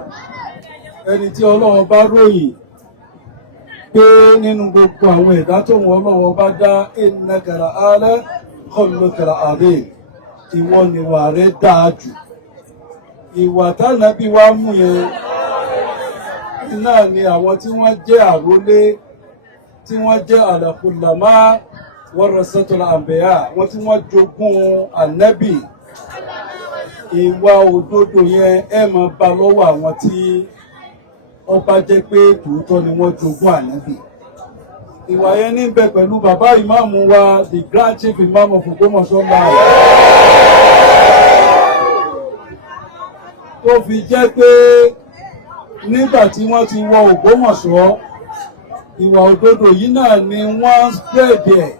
Ẹni tí Ọlọ́run bá ròyìn pé nínú gbogbo àwọn ẹ̀dá tóun Ọlọ́run bá dá innaka la'ala khuluqin adhim, ìwọ nìwà rẹ̀ dáa jù. ìwà tánàbí wa mú yẹn náà ni àwọn tí wọ́n jẹ́ àrólé tí wọ́n jẹ́ al-ulama warasatul anbiya àwọn tí wọ́n jogún ànábì ìwà òdodo yẹn ẹ máa bá lọ́wọ́ àwọn tí wọ́n bá jẹ́ pé tòótọ́ ni wọ́n jogún ànábì. Ìwà yẹn ní bẹ pẹ̀lú bàbá ìmáàmù wa the grand chief imam of Ògbómọ̀ṣọ́ láàyè. Tó fi jẹ́ pé nígbà tí wọ́n ti wọ Ògbómọ̀ṣọ́ ìwà òdodo yìí náà ni wọ́n spread ẹ̀.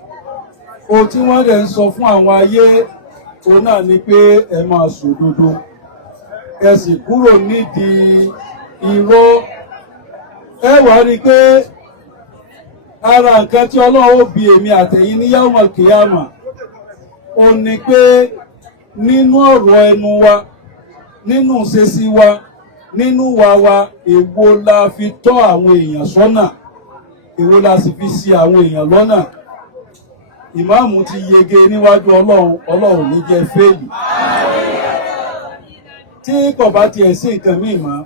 Ohun tí wọ́n dẹ̀ ń sọ fún àwọn ayé òun náà ni pé ẹ máa sòdodo ẹ sì kúrò nídìí irọ́. Ẹ wá rí i pé ara nǹkan tí Ọlọ́run bí èmi àtẹ̀yin ní yawmal kiyama ó ní pé nínú ọ̀rọ̀ ẹnu wa nínú ìṣesí wa nínú wa èwo la fi tọ́ àwọn èèyàn sọ́nà èwo la sì fi ṣì àwọn èèyàn lọ́nà. Ìmáàmù ti yege níwájú Ọlọ́run ní jẹ́ fẹ́ẹ̀lì. Tí kò bá tiẹ̀ sí nǹkan míì mọ́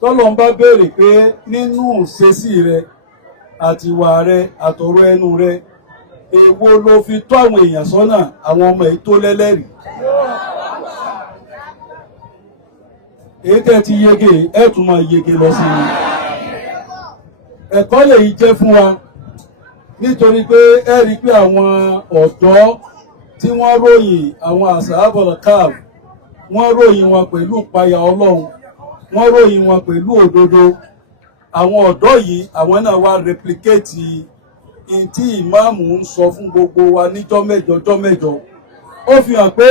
tọ́lọ́run bá béèrè pé nínú ìṣesí rẹ àtiwà rẹ àtọ̀rọ̀ ẹnu rẹ èwo ló fi tọ́ àwọn èèyàn sọ́nà àwọn ọmọ èyí tó lẹ́lẹ́rìí. Èyí tẹ́ ti yege ẹ tún máa yege lọ sí i. Ẹ̀kọ́ lèyí jẹ́ fún wa nítorí pé ẹ rí i pé àwọn ọ̀dọ́ tí wọ́n ròyìn àwọn Ashabul Kahf wọ́n ròyìn wọn pẹ̀lú ìpayà Ọlọ́run wọ́n ròyìn wọn pẹ̀lú òdodo. Àwọn ọ̀dọ́ yìí àwọn náà wá replicate in tí ìmáàmù ń sọ fún gbogbo wa níjọ́ mẹ́jọ. Ó fi hàn pé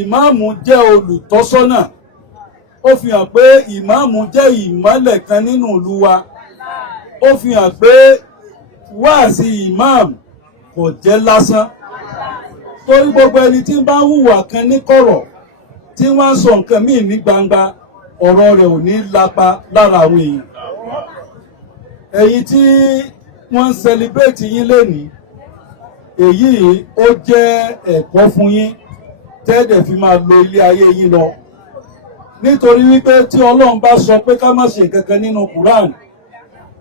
ìmáàmù jẹ́ olùtọ́sọ́nà. Ó fi hàn pé ìmáàmù jẹ́ ìmọ́lẹ̀ kan nínú ìlú wa. Ó fi hàn pé wáàsí ìmáàmù kò jẹ́ lásán. Torí gbogbo ẹni tí ń bá hùwà kan ní kọ̀rọ̀ tí wọ́n ń sọ nǹkan míì ní gbangba ọ̀rọ̀ rẹ̀ ò ní lápa lára àwọn èèyàn. Ẹ̀yin tí wọ́n ń celebrate yín lénìí èyí ó jẹ́ ẹ̀kọ́ fún yín tẹ́ẹ̀dẹ̀ fi máa lo ilé ayé yín lọ. Nítorí wípé tí Ọlọ́run bá sọ pé ká má ṣe kankan nínú Quran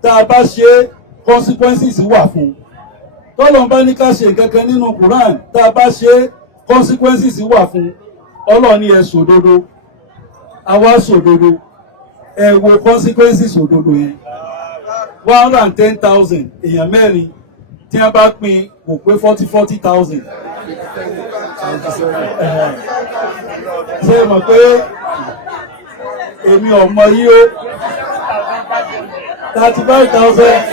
tá a bá ṣe consequences wà fún. Tọ́lọ́run bá ní ká ṣe kankan nínú Quran tá a bá ṣe consequences wà fún. Ọlọ́run ní ẹ sòdodo àwa sòdodo ẹ wo consequences òdodo yẹn 110,000 èèyàn mẹ́rin tí wọ́n bá pín kò pé 40,000. Ṣé mọ̀ pé èmi ọmọ yìí ó 35,000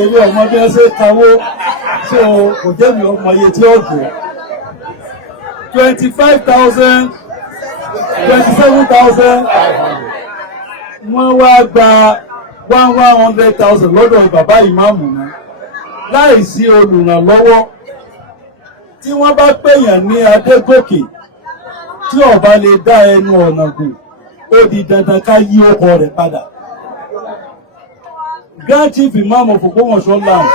èmi ọmọ bí wọ́n ṣe kawó tí kò jẹ́ mi ọmọ iye tí ó jẹ́ 25,000 27,000 wọ́n wá gba 100,000 lọ́dọ̀ bàbá ìmáàmù náà láì sí olùrànlọ́wọ́. Tí wọ́n bá pèèyàn ní Adégòkè tí ó bá lè dá ẹnu ọ̀nà gùn ó di dandan ká yí ọkọ rẹ̀ padà. Grand Chief Imam of Ògbómọ̀ṣọ́ land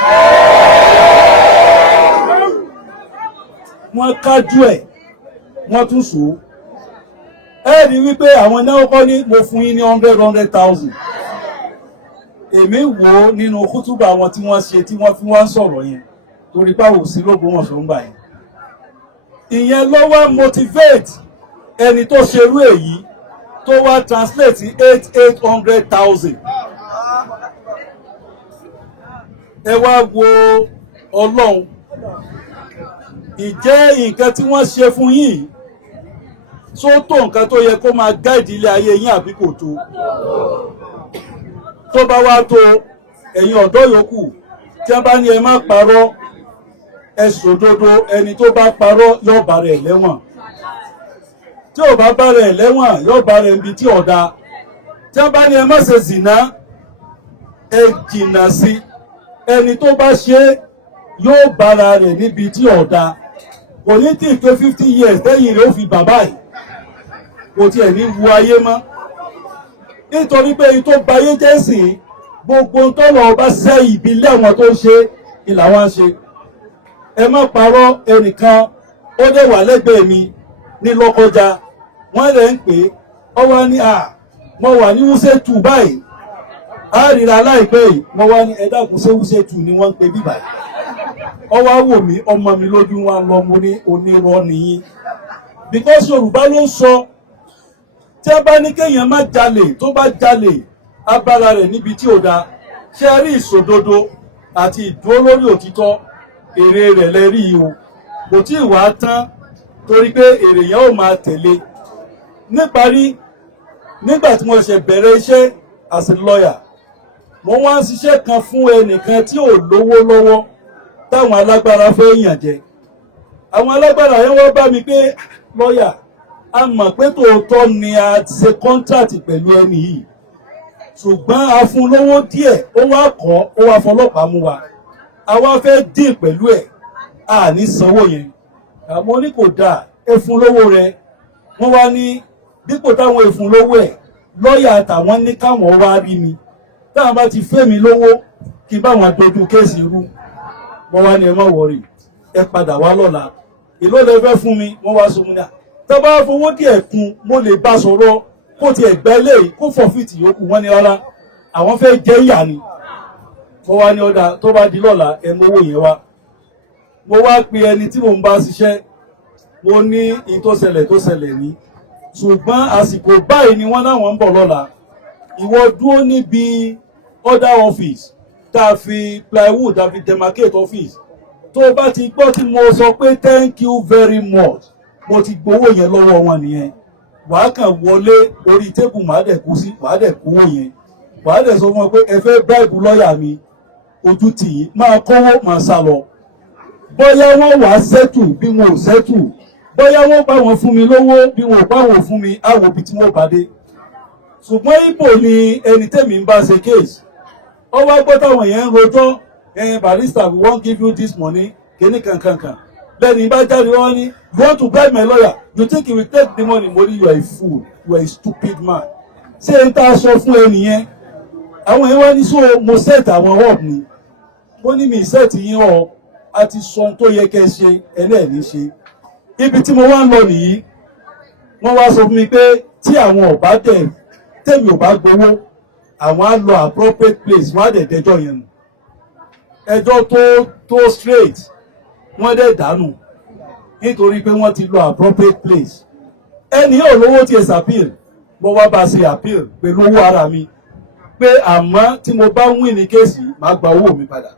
wọ́n kájú ẹ̀ wọ́n tún sọ ẹ rí wípé àwọn náà kọ́ ní mo fún yín ní 100,000. Èmi wò ó nínú kútúbà wọn tí wọ́n ṣe tí wọ́n fi wọ́n sọ̀rọ̀ yẹn torí báwo sí l'Ógbómọ̀ṣọ́ ń bà yẹn. Ìyẹn ló wá motivate ẹni tó ṣerú èyí tó wá translate sí 800,000. Ẹ wá wo Ọlọ́run ìjẹ́ nǹkan tí wọ́n ṣe fún yín tó nǹkan tó yẹ kó máa gáìdì ilé ayé yín àbí kò tó. Tó bá wá tó ẹ̀yin ọ̀dọ́ yòókù tí wọ́n bá ní ẹ má parọ́ ẹ sòdodo ẹni tó bá parọ́ yóò bá rẹ̀ lẹ́wọ̀n. Tí ò bá bá rẹ̀ lẹ́wọ̀n yóò bá rẹ̀ níbi tí ọ̀dà. Tí wọ́n bá ní ẹ má ṣe zìnà ẹ jìnnà sí ẹni tó bá ṣe yóò bára rẹ̀ níbi tí ọ̀dà. Kò ní tí pé 50 years lẹ́yìn rẹ̀ ó fi bàbá yìí kò tiẹ̀ ní wu ayé mọ́. Nítorí pé èyí tó bayé jẹ́ sìn gbogbo tọ́lọ̀ ọba ṣẹ́ ìbílẹ̀ wọn tó ń ṣe ìlà wọn ṣe. Ẹ má parọ́ ẹnìkan ó dé wà lẹ́gbẹ̀ẹ́ mi ní Lọ́kọ́jà wọ́n lè ń pè é ọwọ́ ní mo wà ní Wuse 2 báyìí a ríra láìpẹ́ yìí mo wá ní ẹ̀dá kù ṣé Wuse 2 ni wọ́n ń pè bí báyìí ọwọ́ wò mí ọmọ mi lójú wa lọ mo ní onírọ́ nìyí because Yorùbá ló ń sọ tí a bá ní kéèyàn má jalè tó bá jalè abára rẹ̀ níbi tí ò dáa ṣe rí ìṣòdodo àti ìdúró lórí òtítọ́ èrè rẹ̀ lẹ́rí o kò tí ì wá tán torí pé èrè yẹn ò máa tẹ̀lé níparí nígbà tí mo ṣe bẹ̀rẹ̀ iṣẹ́ as a lawyer mo wá ń ṣiṣẹ́ kan fún ẹnìkan tí ò lówó lọ́wọ́ táwọn alágbára fẹ́ yàn jẹ àwọn alágbára yẹn wọ́n bá mi pé lọ́yà a mọ̀ pé tòótọ́ ni a ṣe kọ́ńtàtì pẹ̀lú ẹni yìí ṣùgbọ́n a fún lówó díẹ̀ ó wá kọ́ ó wá fọlọ́pàá mú wa a wá fẹ́ dín pẹ̀lú ẹ̀ a ní sanwó yẹn àmọ́ ní kò dáa ẹ fún lówó rẹ̀ wọ́n wá ní dípò táwọn èfún lówó ẹ̀ lọ́yà tàwọn ní káwọn wá rí mi táwọn bá ti fẹ́ mi lówó kí n bá wọn dojú kéèsì rú wọ́n wá ní ẹ má wọ̀rì ẹ padà wá lọ́la èló lẹ fẹ́ fún mi wọ́n wá sọ mú ní tó bá fowó díẹ̀ kún mo lè bá sọ̀rọ̀ kó tiẹ̀ gbẹ́ lé kó fọ̀fìtì yòókù wọ́n ní rárá àwọn fẹ́ jẹ́ ìyà ni wọ́n wá ní ọ̀dà tó bá di lọ́la ẹ mú owó yẹn wá mo wá pe ẹni tí mò ń bá ṣiṣẹ́ mo ní in tó ṣẹlẹ̀ ní ṣùgbọ́n àsìkò báyìí ni wọ́n láwọn ń bọ̀ lọ́la ìwọ dúró níbi other office tá a fi plywood tá a fi demarcate office tó bá ti gbọ́ tí mo sọ pé thank you very much mo ti gbowó yẹn lọ́wọ́ wọn nìyẹn wàá kàn wọlé orí tébù màá dẹ̀ kú sí wàá dẹ̀ kówó yẹn wàá dẹ̀ sọ fún wọn pé ẹ fẹ́ báìbù lọ́ọ̀yà mi ojú tì í máa kówó máa sá lọ bóyá wọ́n wàá sẹ́tù bí wọn ò sẹ́tù bóyá wọ́n bá wọn fún mi lówó bí wọn ò bá wọn fún mi á wo ibi tí wọ́n bá dé ṣùgbọ́n ibo ni ẹni tẹ́mi ń bá ṣe case ó wá gbọ́ táwọn yẹn ń rojọ́ barrister we won't give you this money kíní kankankan lẹ́ni bá jáde wọ́n ní you want to bribe my lawyer you think he will take the money mo ní you are a fool you are a stupid man ṣé n ta sọ fún ẹni yẹn àwọn yẹn wá ní so mo set àwọn up ni mo ní mi set yín up àti sọ ohun tó yẹ kẹ́ ṣe ẹlẹ́ẹ̀ní ṣe ibi tí mo wá ń lọ nìyí wọ́n wá sọ fún mi pé tí àwọn ọ̀bá tẹ̀ tẹ̀mí ò bá gbowó àwọn á lọ appropriate place wọ́n á dẹ̀ dẹjọ́ yẹn nù ẹjọ́ tó straight wọ́n dẹ̀ dànù nítorí pé wọ́n ti lọ appropriate place ẹni yóò lówó tí ẹ appeal mo wá bá ṣe appeal pẹ̀lú owó ara mi pé àmọ́ tí mo bá win ní kéèsì máa gba owó mi padà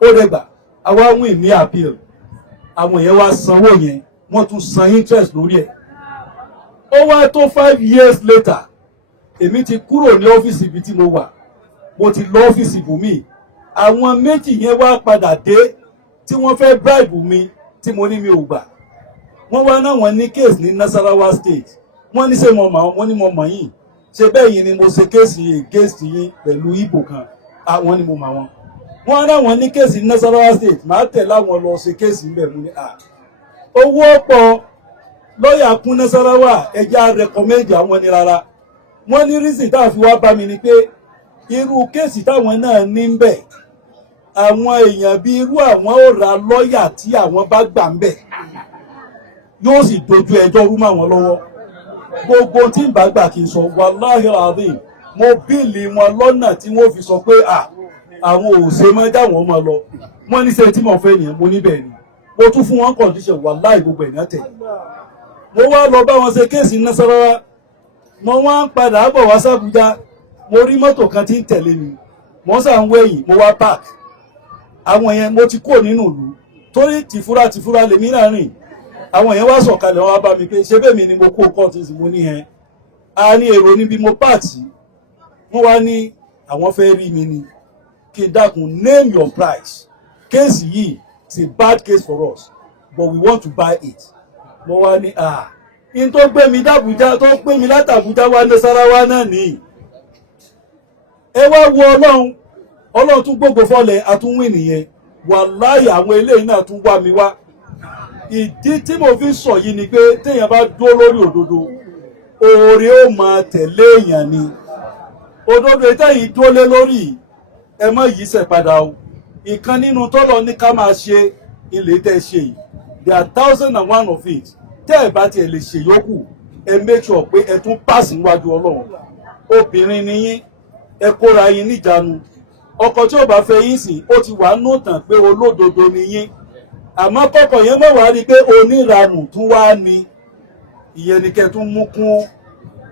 ó dẹ̀ gbà àwa win ní appeal àwọn yẹn wá sanwó yẹn wọ́n tún san interest lórí ẹ̀ ó wá tó 5 years later èmi ti kúrò ní ọ́fíìsì ibi tí mo wà mo ti lọ ọ́fíìsì ibùmí àwọn méjì yẹn wá padà dé tí wọ́n fẹ́ bribe mi tí mo ní mi ò gbà wọ́n wá náà wọ́n ní case ní Nasarawa state wọ́n ní ṣe mo mọ̀ wọ́n ní mo mọ̀ yín ṣe bẹ́ẹ̀ yìí ni mo ṣe case against yín pẹ̀lú Ìgbò kan àwọn ni mo mọ̀ wọn wọ́n náà wọ́n ní case ní Nasarawa state máa tẹ̀ láwọn lọ ṣe case níbẹ̀ mú ní owó pọ̀ lọ́ọ̀yà kún Nasarawa ẹja recommend àwọn ní rárá wọ́n ní reason tá a fi wá bá mi ni pé irú kéèsì táwọn náà ní ń bẹ̀ àwọn èèyàn bíi irú àwọn ò ra lọ́ọ̀yà tí àwọn bá gbà ń bẹ̀ yóò sì dojú ẹjọ́ rú mọ́ àwọn lọ́wọ́ gbogbo tí ń bá gbà kí n sọ wàláhì àdín mo bíìlì wọn lọ́nà tí wọ́n fi sọ pé àwọn ò ṣe mọ́ jáwọn máa lọ wọ́n ní ṣe tí mo fẹ́ nìyẹn mo níbẹ̀ ni mo tún fún wọn condition wàláhì gbogbo ẹ̀yàn tẹ̀ mo wá lọ bá wọn ṣe kéèsì Nasarawa mo wá ń padà bọ̀ wá sàbújá mo rí mọ́tò kan tí ń tẹ̀lé mi mo sà ń wẹ̀yìn mo wá park àwọn yẹn mo ti kúrò nínú ìlú torí tìfura lèmi náà rìn àwọn yẹn wá sọ̀kalẹ̀ wọn wá bá mi pé ṣé bẹ́ẹ̀ mi ni mo kó kọ́ọ̀tì sí mo ní yẹn a ní èrò níbi mo pààtì wọ́n wá ní àwọn fẹ́ rí mi ni kí n dákun name your price kéèsì yìí it's a bad case for us but we want to buy it mo wá ní in tó gbé mi d'Àbújá tó gbé mi látàbújá wá Nasarawa náà ní ẹ wá wo ọlọ́run tún gbogbo fọ́lẹ̀ àtúnwìn nìyẹn wàláhì àwọn eléyìí náà tún wá mi wá ìdí tí mo fi sọ yìí ni pé téèyàn bá dúró lórí òdodo oore ó máa tẹ̀lé èèyàn ni òdodo ìtẹ́yìn dúró lé lórí ẹ má yí sẹ̀ padà o ìkan nínú tọ́lọ̀ ní ká máa ṣe ilé tẹ́ ṣe yìí there are 1,001 of it tẹ́ ẹ̀ bá tiẹ̀ lè ṣe yókù ẹ make sure pé ẹ tún pass níwájú Ọlọ́run. Obìnrin ni yín, ẹ kóra yín níjàánu. Ọkọ tí ò bá fẹ́ yín sìn ó ti wà nù tàn pé olódodo ni yín. Àmọ́ kọ́kọ́ yẹn mọ̀ wá rí pé oníranù tún wá ní. Ìyẹn ni kẹ́ tún mú kún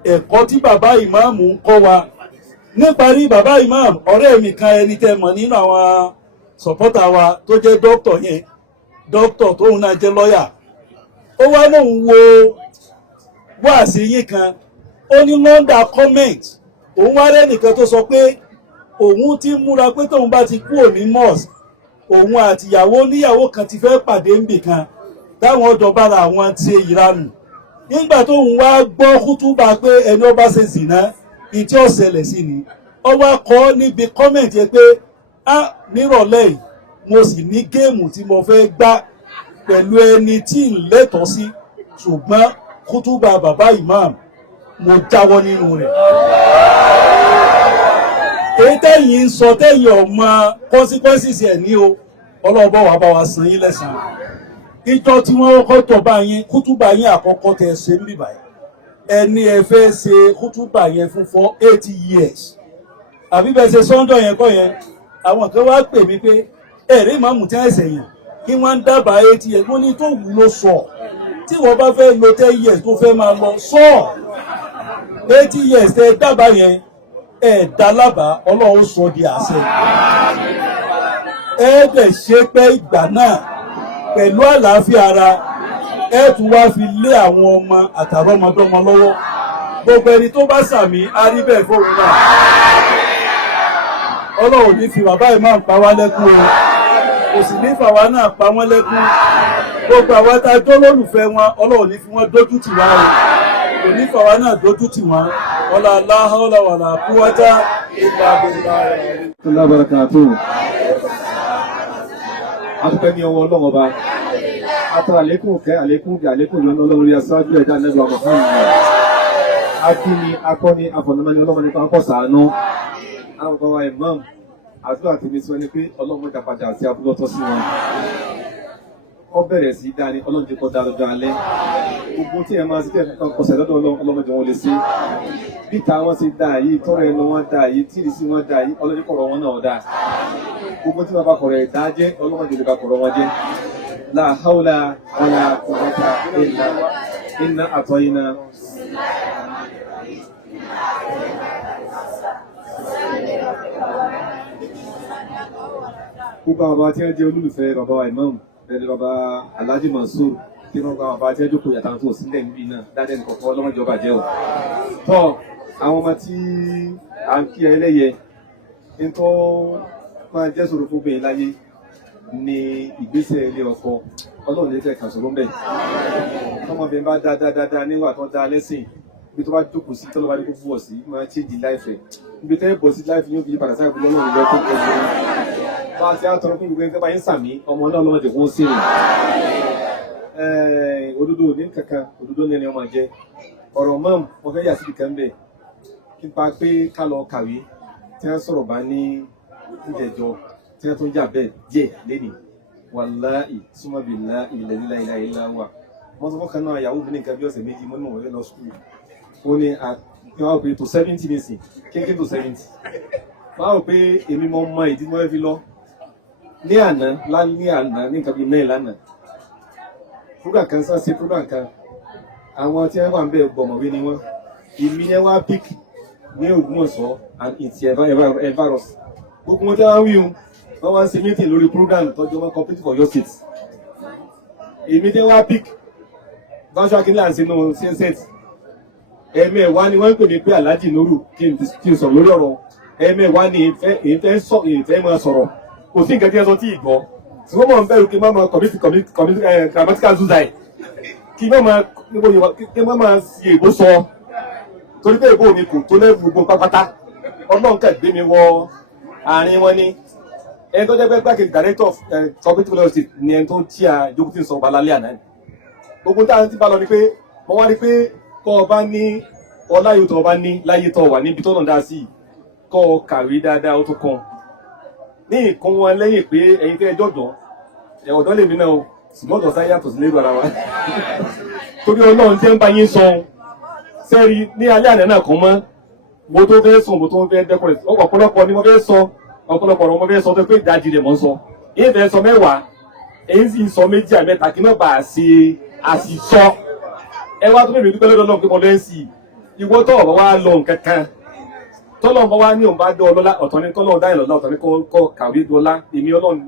ẹ̀kọ́ tí bàbá ìmáàmù ń kọ́ wa. Níparí bàbá ìmáàmù ọ̀rẹ́ mi kan ẹni tẹ́ mọ̀ nínú àwọn sọ̀pọ́tà wa tó jẹ́ dókítà yẹn, dókítà tóun náà jẹ́ lọ́yà. Ó wá lóun wo wáàsí yín kan, ó ní London comment, òun wá rẹ́nìkan tó sọ pé òun ti múra pé tóun bá ti kú òní mosque, òun àtìyàwó níyàwó kan ti fẹ́ pàdé níbì kan táwọn ọjọ́ bára àwọn ti ìranù. Nígbà tóun wá gbọ́ kútúbà pé ẹni ó bá ṣe zìnà ìtí ó ṣẹlẹ̀ sí ni, ó wá kọ níbi comment yẹn pé nírọ̀lẹ́ yìí mo sì ní géèmù tí mo fẹ́ gbá pẹ̀lú ẹni tí ń lẹ́tọ̀ọ́ sí, ṣùgbọ́n kútúbà bàbá imam mo jáwọ́ nínú rẹ̀. Èyí tẹ́yìn ń sọ tẹ́yìn ọmọ consequences ẹ̀ ní o, ọlọ́ọ̀bọ̀ wà bá wa san yín lẹ́san. Ìjọ tí wọ́n kọ́kọ́ tọ̀ bá yín kútúbà yín àkọ́kọ́ tẹ̀ ṣe ń bìbà yìí, ẹni ẹ fẹ́ ṣe kútúbà yẹn fún for 80 years. Àbí bẹ́ẹ̀ ṣe sọ́ńdọ̀ yẹn kọ́ yẹn, àwọn kan wá pè mí pé ẹ̀rí ìmáàmù tí ẹ̀sẹ̀ yẹn kí wọ́n ń dábàá 80 years, wọ́n ní tó wù ló sọ. Tí wọ́n bá fẹ́ lo 10 years tó fẹ́ máa lọ sọ 80 years tẹ́ dábàá yẹn dá lábàá Ọlọ́run sọ di àṣẹ. Dẹ̀ ṣe pé ìgbà náà pẹ̀lú àlàáfíà ara tún wá fi lé àwọn ọmọ àtàrọmọdọ́mọ lọ́wọ́. Gbogbo ẹni tó bá sàmì á rí bẹ́ẹ̀ fóun náà. Ọlọ́run ní fi bàbá ìmáà pa wá lẹ́kún o, kò sì ní fàwa náà pa wọ́n lẹ́kún. Gbogbo àwọn tá a jó lólùfẹ́ wọn Ọlọ́run ní fi wọ́n dójú tì wá o, kò ní fàwa náà dójú tì wọ́n. Wala la hawla wala quwwata illa billah. Allah barakatuh. Adúpẹ́ ní ọwọ́ Ọlọ́run ọba. Atọ́ àlékún kẹ́ àlékún bí àlékún ìlú Ọlọ́run rí aṣáájú ẹ̀dá nẹ́gbà ọmọ fún ìlú. Akíni akọni afọ̀nàmọ́ni Ọlọ́run nípa ọkọ̀ sàánú. Àwọn ọmọ imam àdúrà tèmi sọ ni pé Ọlọ́run dá padà sí abúlọ́ tọ́ sí wọn. Ó bẹ̀rẹ̀ sí dání Ọlọ́run ti kọ́ dá lọ́jọ́ alẹ́. Gbogbo tí ẹ máa ṣe tẹ̀ kọsẹ̀ lọ́dọ̀ Ọlọ́run jẹ́ wọn lè ṣe. Bí ta wọn ṣe dá yìí, tọrọ ẹnu wọn dá yìí, tí ìrísí wọn dá yìí, Ọlọ́run kọ̀rọ̀ wọn náà dá. Gbogbo tí wọn bá kọ̀rọ̀ ẹ̀dá jẹ́ Ọlọ́run jẹ́ bá kọ̀rọ̀ wọn jẹ́. La hawla wala quwwata illa inna atoyina. Gbogbo àwọn bàbá tí wọ́n jẹ́ olólùfẹ́ bàbá wa Imam ẹni bàbá Alhaji Mansur tí wọ́n gba bàbá tí wọ́n jókòó yàtọ̀ tó sílẹ̀ níbí náà dáadẹ́ ní kọ̀ọ̀kan ọlọ́mọdé ọba jẹ́ o. Tọ́ àwọn ọmọ tí à ń kí ẹlẹ́yẹ ní tó máa jẹ́ sọ̀rọ̀ fún bẹ́ẹ̀ láyé ní ìgbésẹ̀ ilé ọkọ Ọlọ́run lè fẹ́ kàn sọ̀rọ̀ mbẹ́. Tọ́mọbìnrin bá dáadáa níwà tó dá lẹ́sìn ibi tó bá jókòó sí tọ́lọ́ bá ní kó fún ọ sí máa change life ẹ̀. Ibi tẹ́ bọ̀ sí life yóò fi padà sáà fún Ọlọ́run ìjọ tó kẹ́ sí. Bá a ti á tọrọ fún ìwé ẹgbẹ́ bá yín sàmí ọmọ náà lọ́mọdé fún sí rìn. Òdodo ní kankan òdodo ní ẹni ọmọ jẹ ọ̀rọ̀ mọ́ mo fẹ́ yà síbi kan bẹ̀ kí n pa pé ká lọ kàwé tí wọ́n sọ̀rọ̀ bá ní ìjẹ̀jọ tí wọ́n tó ń jà bẹ́ẹ̀ díẹ̀ lẹ́nìí wàláì súnmọ́bìlá ilẹ̀ nílá ilá ilá wà wọ́n sọ fọ́kàn náà ìyàwó mi ní nǹkan bí ọ̀sẹ̀ méjì mo ní wọ́n fẹ́ lọ skul ó ní àwọn òpin tó 70 nìsín kéèké tó 70 máa rò pé èmi mọ mọ ìdí mọ́ fi lọ ní àná ní nǹkan bí mẹ́rin lánàá program kan sá sí program kan àwọn tí wọ́n wà ń bẹ̀ gbọ̀mọ̀wé ni wọ́n èmi yẹn wá pick ní Ògbómọ̀ṣọ́ and its virus gbogbo wọn tí wọ́n wí wọ́n wá ń ṣe meeting lórí program tọ́jú wọn complete for your state èmi tí wọ́n pick báṣọ akínlá ń sinú set ẹ̀mẹ́wàá ni wọ́n ń pè mí pé Alhaji Nuru kí n sọ̀rọ̀ lórí ọ̀rọ̀ ẹ̀mẹ́wàá ni ìfẹ́ máa sọ̀rọ̀ kò sí nǹkan tí wọ́n sọ tí ì gbọ́ tí wọ́n mọ̀ ń bẹ̀rù kí n má máa commit grammatical suicide kí n má máa fi èbó sọ torí pé èbó mi kò tó lẹ́rù gbogbo pápátá Ọlọ́run kẹ̀ gbé mi wọ àárín wọn ní ẹni tó jẹ́ pé gbákejì director of cooperative law state ni ẹni tó ń tí a jókòó tí ń sọ ọba lálẹ́ àná gbogbo táwọn ti bá lọ ni pé wọ́n wá rí pé kọ́ ọba ní ọláyò tó ọba ní láyé tó wà níbi tó náà dá sí kọ́ ọ kàwé dáadáa ó tó kàn ní ìkún wọn lẹ́yìn pé ẹ̀yin tẹ́ ẹjọ́ dán ọ̀dọ́ lèmi náà ṣùgbọ́n ọ̀dọ́ sáyé yàtọ̀ sí lérò ara wa torí ọlọ́run tí ń bá yín sọ sẹ́rí ní alẹ́ àná náà kàn mọ́ mo tó fẹ́ sùn mo tó fẹ́ dẹ́kọ̀rẹ́ ọ̀pọ̀lọpọ̀ ni mo fẹ́ sọ ọ̀pọ̀lọpọ̀ ọ̀rọ̀ mo fẹ́ sọ tó pé ìdajì rẹ̀ mọ́ sọ èyí fẹ́ sọ mẹ́wàá èyí sì sọ méjì àmẹ́ta kí náà bá a ṣe àṣìṣọ́ ẹ wá tó bèbè dúpẹ́ lọ́dọ̀ náà pé mo lẹ́ ń sì ìwọ tó ọ̀bọ̀ wá lọ nǹkan kan tọ́lọ́ bá wá ní òun bá dọ́ ọlọ́lá ọ̀tọ̀ ní tọ́lọ́ dá ìlọ́lá ọ̀tọ̀ ní kọ́ kàwé dọ́lá èmi ọlọ́run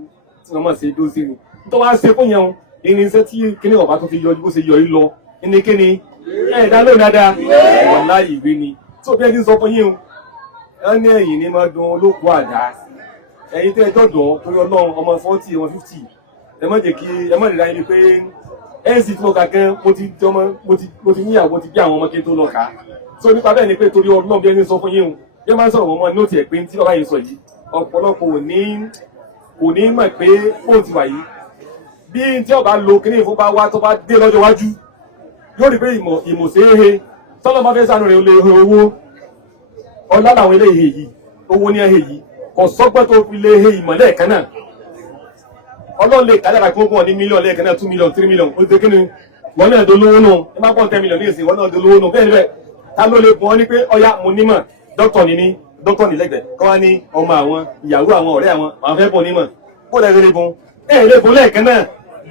tí wọ́n máa ṣe dó sí ni tó wá ṣe fún yẹn irinṣẹ́ tí kíní ọ̀bá tó fi yọjú bó ṣe yọ yìí lọ ní kíni ẹ̀ẹ́dá lónìí dáadáa ìwọ̀n láàyè ìwé ni tó bí ẹ ti sọ fún yín o ẹ ní ẹ̀yìn ní máa dun olóko àdá ẹ̀yin tẹ́ ẹ jọ̀dọ̀ torí ọlọ́run ọmọ 40 ọmọ 50 ẹ má jẹ́ kí ẹ má rírà yín pé ẹ̀ǹsì tí mo kà gan mo ti níyàwó mo ti bí àwọn ọmọ kí n tó lọ kà á tó nípa bẹ́ẹ̀ ni pé torí ọlọ́run bí ẹni sọ fún yín o bí ẹ máa ń sọ̀rọ̀ wọn mọ́ ní òtí ẹ̀ pé tí ọba yìí sọ yìí ọ̀pọ̀lọpọ̀ kò ní mọ̀ pé fóun ti wà yìí bí tí ọba lo kíní ìfúnpá wá tó bá dé lọ́jọ́ iwájú yóò rí pé ìmọ̀séhe tọ́lọ́ máa fẹ́ sánú rẹ̀ olè owó ọlá làwọn ilé ìhè yìí owó ní ẹ̀hè yìí kò sọ́gbọ́n tó fi lé he ìmọ̀lẹ́ kan náà ọlọ́run lè kájára kí wọ́n fún ọ ní mílíọ̀nù lẹ́ẹ̀kan náà 2 mílíọ̀nù 3 mílíọ̀nù ó ti kíni wọ́n náà dolówó nù ẹ má pọ̀ 10 mílíọ̀nù ní ìsìn wọ́n náà dolówó nù bẹ́ẹ̀ bẹ́ẹ̀ ta ló lè fún ọ ní pé ọya mo nímọ̀ dókítà ní dókítà ní lẹ́gbẹ̀ẹ́ kọ́ wá ní ọmọ àwọn ìyàwó àwọn ọ̀rẹ́ àwọn fẹ́ bọ̀ nímọ̀ bó lẹ́ lè fún lè fún lẹ́ẹ̀kan náà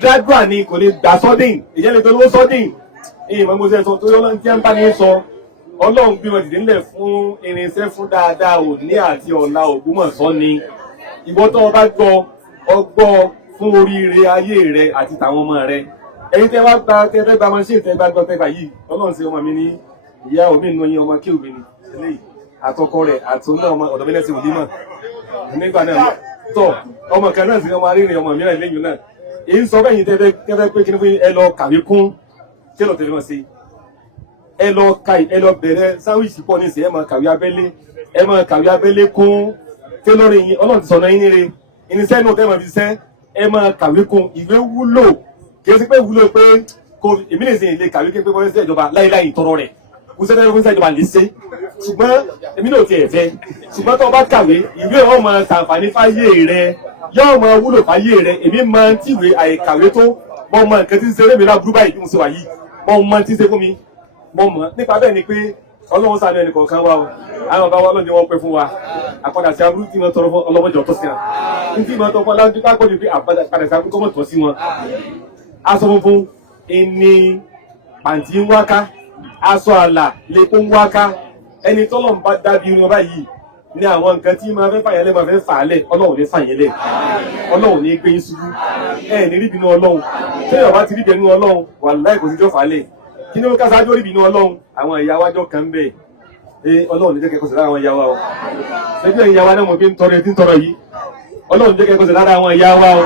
drágbà ni kò lè gbà sọ́dìn ìyẹn lè dolówó sọ́dìn ìmọ̀ mo ṣe sọ tó yọ́n tí ń bá ní sọ ọlọ́run bí wọn dìde ńlẹ̀ fún irinṣẹ́ fún dáadáa òní àti ọ̀la Ògbómọ̀ṣọ́ ni ìwọ tó o bá gbọ́ ọgbọ́ fún oríire ayé rẹ àti tàwọn ọmọ rẹ ẹ̀yin tẹ́ wá gba tẹ́fẹ́ gba machine tẹ́ bá gbọ́ tẹ́fà yìí ọlọ́run ṣe ọmọ mi ní ìyá omi nù yín ọmọ kí òbí ni eléyìí àtọkọ rẹ àtúnná ọmọ ọ̀dọ̀ mílẹ̀ sí òbí mọ̀ nígbà náà tọ ọmọ kan náà sí ọmọ arìnrìn ọmọ mìíràn lẹ́yìn náà èyí sọ bẹ́yìn tẹ́fẹ́ pé kí ni fún ẹ lọ kàwé kún kí lọ tẹ̀lé wọn sí ẹ lọ bẹ̀rẹ̀ sáwìsì pọ̀ ní ìsìn ẹ máa kàwé abẹ́lé kún tẹ́lọ́rìn yín ọlọ́run ti sọ̀nà yín níre irinṣẹ́ náà tẹ́ máa fi ṣẹ́ ẹ máa kàwé kún ìwé wúlò kìí sí pé wúlò pé kò èmi lè ṣe ilé kàwé pé wọ́n ṣe ìjọba láìláì tọrọ rẹ̀ kò sẹ́dọ̀ fún ìjọba lè ṣe ṣùgbọ́n èmi náà ti ẹ̀fẹ́ ṣùgbọ́n tó bá kàwé ìwé ọ̀ máa ṣàǹfààní fáyé rẹ̀ yóò máa wúlò fáyé rẹ̀ èmi máa ń tìwé àìkàwé tó mọ ọmọ nǹkan tí ń ṣe rémi láburú báyìí bí mo ṣe wà yìí mọ ọmọ tí ń ṣe fún mi mọ mọ nípa bẹ́ẹ̀ ni pé ọlọ́run ṣàánú ẹnì kọ̀ọ̀kan wa o àwọn bàbá wa lọ́jọ́ wọn pẹ́ fún wa àpadà sí aburú tí wọ́n tọrọ fún ọlọ́mọjọ tó sí wọn ní tí wọ́n tọ́ fún aláǹdí pápọ̀ ní pé àpadà sí aburú kọ́mọ̀ tọ́ sí wọn. aṣọ funfun ẹni pàǹtí ń wáká aṣọ àlà lẹ́kọ́ ń wáká ẹni tọ́lọ̀ ń bá dábì irun ọba yìí ní àwọn nǹkan tí máa fẹ́ fàyẹlẹ̀ máa fẹ́ fàálẹ̀ ọlọ́run ní fàyẹlẹ̀ ọlọ́run ní gbé yín ṣubú ẹ̀ ní ríbinú ọlọ́run tẹ́lẹ̀ ọba ti ríbinú ọlọ́run wàláhì kò sí jọ́ fàálẹ̀ kí ni ó ká sáájú ríbinú ọlọ́run àwọn ìyá wájọ́ kan bẹ̀ ọlọ́run ní jẹ́ kẹ́kọ̀ọ́ sí lára àwọn ìyá wa o ṣẹ́jú ìyá wa náà mo fi ń tọrọ etí ń tọrọ yìí ọlọ́run jẹ́ kẹ́kọ̀ọ́ sí lára àwọn ìyá wa o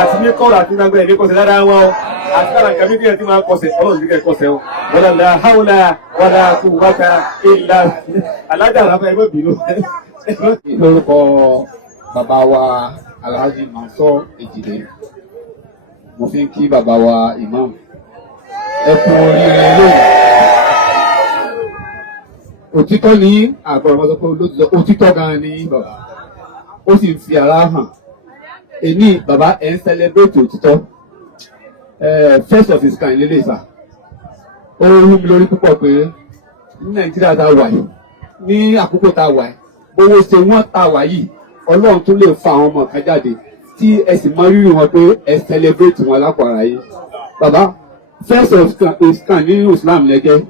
àti ní kọ́ọ̀rọ̀ àti nígbàgbẹ́ ẹ̀mí kọ́sẹ̀ lára wọn o àti lára nǹkan bíbí ẹ̀ tí máa kọ́sẹ̀ ọlọ́run jẹ́ kẹ́kọ̀ọ́ sẹ́ o wala la hawla wala quwwata illa alájà àlàfà ẹgbẹ́ bínú. lórúkọ bàbá wa Alhaji Mansur Ejide mo fi ń kí bàbá wa Imam ẹ kú oríire lónìí. òtítọ́ ní àgbọ̀rọ̀ sọ pé olóòtítọ́ òtítọ́ gan-an ní bàbá ó sì ń fi ara hàn èmi bàbá ẹ̀ ń celebrate òtítọ́ first of his kind lélẹ̀ sà ó rú mi lórí púpọ̀ pé ní Nàìjíríà tá a wà yìí ní àkókò tá a wà yìí owó ṣe wọ́n tá a wà yìí Ọlọ́run tún lè fa àwọn ọmọ kan jáde tí ẹ sì mọ rírì wọn pé ẹ celebrate wọn lápò ara yìí bàbá first of his kind nínú Islam lẹ́gẹ́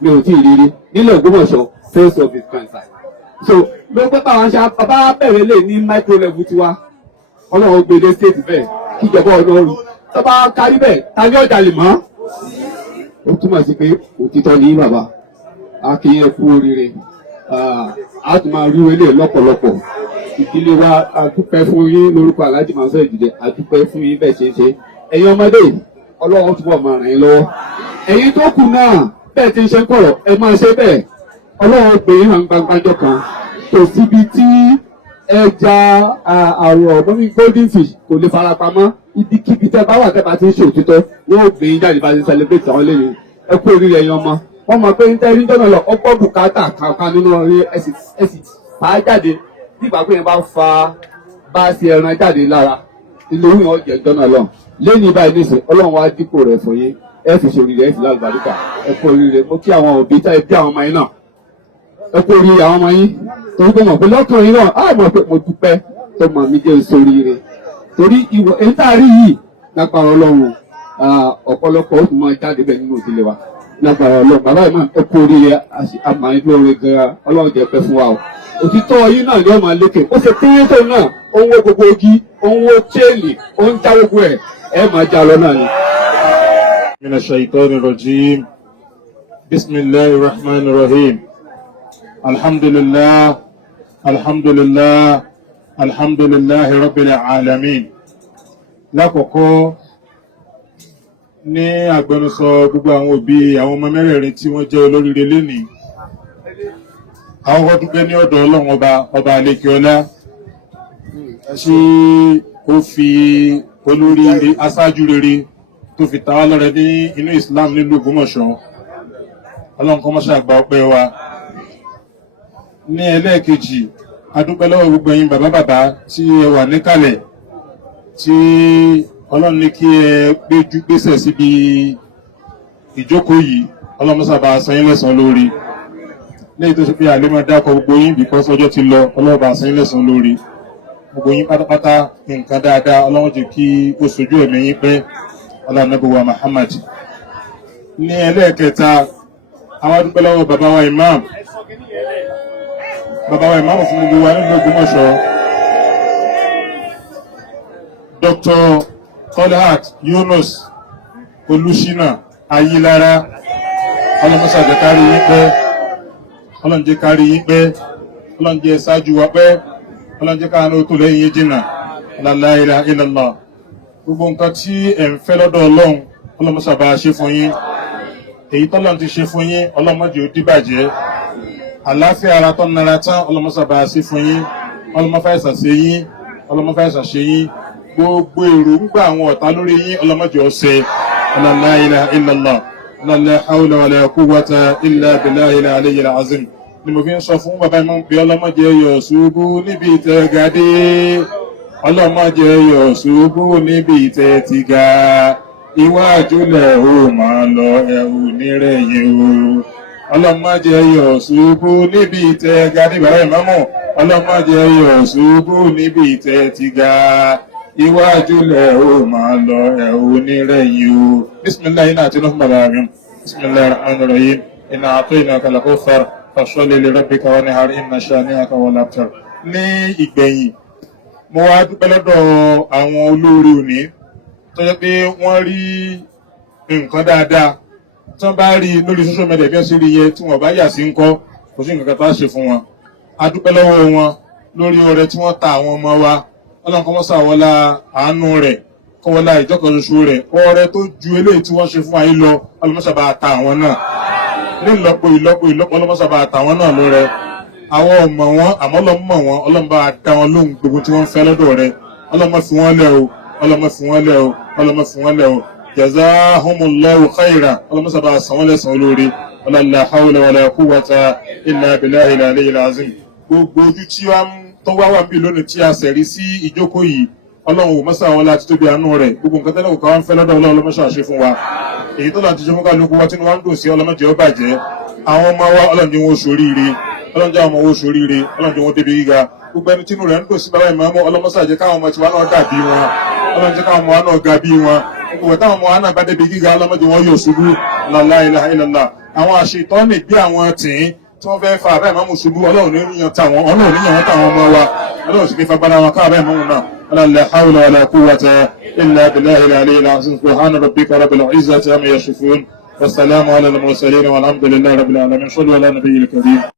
mi ò tí ì rírí nílẹ̀ Ògbómọ̀ṣọ́ first of his kind side so ló pẹ́ báwọn ṣe bàbá bẹ̀rẹ̀ lè ní micro level tiwa Ọlọ́run gbé dé state bẹ́ẹ̀ kíjọba Ọlọ́run tó bá kárí bẹ́ẹ̀ ta ní ọjà lè mọ́ ó túmọ̀ sí pé òtítọ́ ní bàbá a kì í kú oríire a tún máa rí wọlé lọ́pọ̀lọpọ̀ ìdílé wa a dúpẹ́ fún yín lórúkọ Alhaji Mansur Ejide a dúpẹ́ fún yín bẹ́ẹ̀ ṣe ń ṣe ẹ̀yin ọmọdé Ọlọ́run túbọ̀ máa ràn yín lọ́wọ́ ẹ̀yin tó kù náà bẹ́ẹ̀ ti ń ṣe kọ̀rọ̀ ẹ máa ṣe bẹ́ẹ̀ Ọlọ́run gbé yín hàn gbangbajọ kan kò síbi tí ẹja àrọ̀ mọ́mí golden fish kò lè fara pamọ́ ibikíbi tẹ́ bá wà tẹ́ bá ti ń ṣe òtítọ́ wọ́n ò gbé yín jáde bá ti celebrate àwọn lẹ́yìn ẹ kú oríire ẹ̀yin ọmọ wọ́n mọ̀ pé ń tẹ́rí jọ́nà lọ ọgbọ́n bùkátà kankan nínú orí ẹ̀sì fà á jáde nígbà pé yẹn bá fa bá a ṣe ẹran jáde lára ilé orí yẹn ọ̀jẹ̀ jọ́nà lọ lẹ́yìn báyìí nísìnyí Ọlọ́run wá dípò rẹ̀ fún yín ẹ fi ṣòrìrì ẹ fi lálùbáríkà ẹ kú oríire. Mo kí àwọn òbí tá ẹ bí àwọn ọmọ yín náà ẹ kú oríire àwọn ọmọ yín torí pé mọ̀ pé lọ́kàn yín náà á mọ̀ pé mo dúpẹ́ tó mọ̀ mí jẹ́ ìṣòrìrì torí ìwọ èyí tá a rí yìí lágbára Ọlọ́run ọ̀pọ̀lọpọ̀ ó tún máa jáde bẹ́ẹ̀ nínú ìdílé wa lágbára Ọlọ́run. Bàbá yìí máa ẹ kú oríire àmàlélóore gan-an Ọlọ́run jẹ́ pẹ́ fún wa o. Òtítọ́ yín náà ni ó máa lékè ó ṣe kéré tó náà ó ń wó gbogbo igi ó ń wó chéènì ó ń já gbogbo ẹ máa já lọ náà ni. من الشيطان الرجيم بسم الله الرحمن الرحيم الحمد لله الحمد لله الحمد لله رب العالمين. Lákọ̀ọ́kọ́ ní agbẹnusọ gbogbo àwọn òbí àwọn ọmọ mẹ́rẹ̀ẹ̀rin tí wọ́n jẹ́ olóríire lénìí àwọn ọkọ̀ dúpẹ́ ní ọ̀dọ̀ Ọlọ́run ọba àlékiọlá tí ó fi olóríire aṣáájú rere tó fi tàwa lọ́rẹ ní inú Islam nílùú Ògbómọ̀ṣọ́. Ọlọ́run kó máa gba ọpẹ́ wa. Ní ẹlẹ́ẹ̀kejì adúpẹ́ lọ́wọ́ gbogbo ẹ̀yin bàbá tí ẹ wà níkàlẹ̀ tí Ọlọ́run ní kí ẹ gbésẹ̀ síbi ìjókòó yìí. Ọlọ́run máa bá san yín lẹ́san lórí lẹ́yìn tó ṣe pé àlè máa dákọ̀ gbogbo yín because ọjọ́ ti lọ. Ọlọ́run bá san yín lẹ́san lórí gbogbo yín pátápátá nǹkan dáadáa. Ọlọ́run jẹ́ kí ó sojú ẹ̀mí yín pẹ́ Ọlọ́run Muhammad. Ní ẹlẹ́ẹ̀kẹta àwọn adúpẹ́ lọ́wọ́ bàbá wa imam fún gbogbo wa nínú Ògbómọ̀ṣọ́ Dr. Tolhat Yunus Olúṣínà Ayílára. Ọlọ́run jẹ́ kárí yín pẹ́ Ọlọ́run jẹ́ kárí yín pẹ́ Ọlọ́run jẹ́ ṣáájú wa pẹ́ Ọlọ́run jẹ́ káàánú tó lẹ́yìn yín jìnnà la ilaha illallah. Gbogbo nǹkan tí ẹ̀ ń fẹ́ lọ́dọ̀ Ọlọ́run Ọlọ́run sábà ṣe fún yín. Èyí tọ́lọ́run ti ṣe fún yín Ọlọ́run jẹ́ ó dìbàjẹ́. Àlàáfíà ara tó nara tán Ọlọ́run sábà ṣe fún yín. Ọlọ́run fàìsàn ṣe yín. Ọlọ́run fàìsàn ṣe yín. Gbogbo èròǹgbà àwọn ọ̀tá lórí yín Ọlọ́run jẹ́ ó ṣẹ. La ilaha illallah. La hawla wala quwwata illa billahil aliyyil azim. Ni mo fi ń sọ fún bàbá ìmọ̀ pé Ọlọ́run jẹ́ yọ̀ ṣubú níbi ìtẹ̀gàdé. Ọlọ́run jẹ́ yọ̀ ṣubú níbi ìtẹ̀ ti ga. Iwájú lẹ̀ ó máa lọ ẹ̀rù nírẹ̀yìn o. Ọlọ́run jẹ́ yọ̀ ṣubú níbi ìtẹ̀ ga. Ní bàbá ìmọ̀mọ̀ Ọlọ́run jẹ́ yọ̀ ṣubú níbi ìtẹ̀ ti ga. Iwájú lẹ̀ ó máa lọ ẹ̀rù nírẹ̀yìn o. Bismillahi náà tí ló fún bàbá mi. Bismillahir rahmanir rahim. Inna a'tainaka al-kawthar fasalli li rabbika wanhar inna shani'aka huwal abtar. Ní ìgbẹ̀yìn mo wá dúpẹ́ lọ́dọ̀ àwọn olóore òní tó jẹ́ pé wọ́n rí nǹkan dáadáa tí wọ́n bá rí lórí social media bí wọ́n ṣe rí yẹ tí wọ́n bá yà sí ń kọ́ kò sí nǹkan kan tá a ṣe fún wọn. A dúpẹ́ lọ́wọ́ wọn lórí ọrẹ tí wọ́n ta àwọn ọmọ wa. Ọlọ́run kó mọ́sà wọlá àánú rẹ̀ kó wọlá ìjọkan ṣoṣo rẹ̀ ọrẹ tó ju eléyìí tí wọ́n ṣe fún ayé lọ ọlọ́mọṣà bá ta àwọn náà ní ìlọ́po ọlọ́mọṣà bá ta àwọn náà lórẹ. Àwọn ọmọ wọn àmọ́ Ọlọ́run mọ̀ wọn Ọlọ́run bá dá wọn lóhùn gbogbo tí wọ́n ń fẹ́ lọ́dọ̀ rẹ̀. Ọlọ́run má fi wọ́n lẹ̀ o Ọlọ́run má fi wọ́n lẹ̀ o Ọlọ́run má fi wọ́n lẹ̀ o. Jazahumullahu khairan Ọlọ́run sábà san wọ́n lẹ́san olóore. La hawla wala quwwata illa billahil aliyyil azim. Gbogbo ojú tí wọ́n tó wá wà bí lónìí tí a sẹ̀rí sí ìjókòó yìí Ọlọ́run ò mọ́sà wọn láti tóbi àánú rẹ̀. Gbogbo nǹkan tẹ́lẹ̀ kò káwọn fẹ́ lọ́dọ̀ Ọlọ́run mọ́sà ṣe fún wa. Èyí tó láti ṣe fún kálukú wa tí wọ́n ń dùn sí Ọlọ́run jẹ́ ó bàjẹ́. Àwọn ọmọ wa Ọlọ́run jẹ́ wọn ṣoríire. Ọlọ́run jẹ́ àwọn ọmọ owó ṣoríire. Ọlọ́run jẹ́ wọn débi gíga. Gbogbo ẹni tínú rẹ̀ ń dùn sí bàbá ìmọ̀ọ́mọ́ ọlọ́mọ́sà jẹ́ káwọn ọmọ tiwa náà dàbí wọn. Ọlọ́run jẹ́ káwọn ọmọ wa náà ga bí wọn. Gbogbo táwọn ọmọ wa náà bá débi gíga Ọlọ́run jẹ́ wọn yóò ṣubú. La ilaha illallah. Àwọn àṣetọ́nì bí àwọn tìǹ tí wọ́n fẹ́ fa àbá ìmọ̀ọ́mù ṣubú Ọlọ́run níyàn táwọn ọmọ wa. Ọlọ́run sì ní fagbára wọn ká àbá ìmọ̀ọ́mù náà. La hawla wala quwwata illa billahil aliyyil azim. Subhana rabbika rabbil izzati amma yasifun. Wassalamu ala al-mursalin walhamdulillahi rabbil alamin. Sallu ala nabiyyil karim.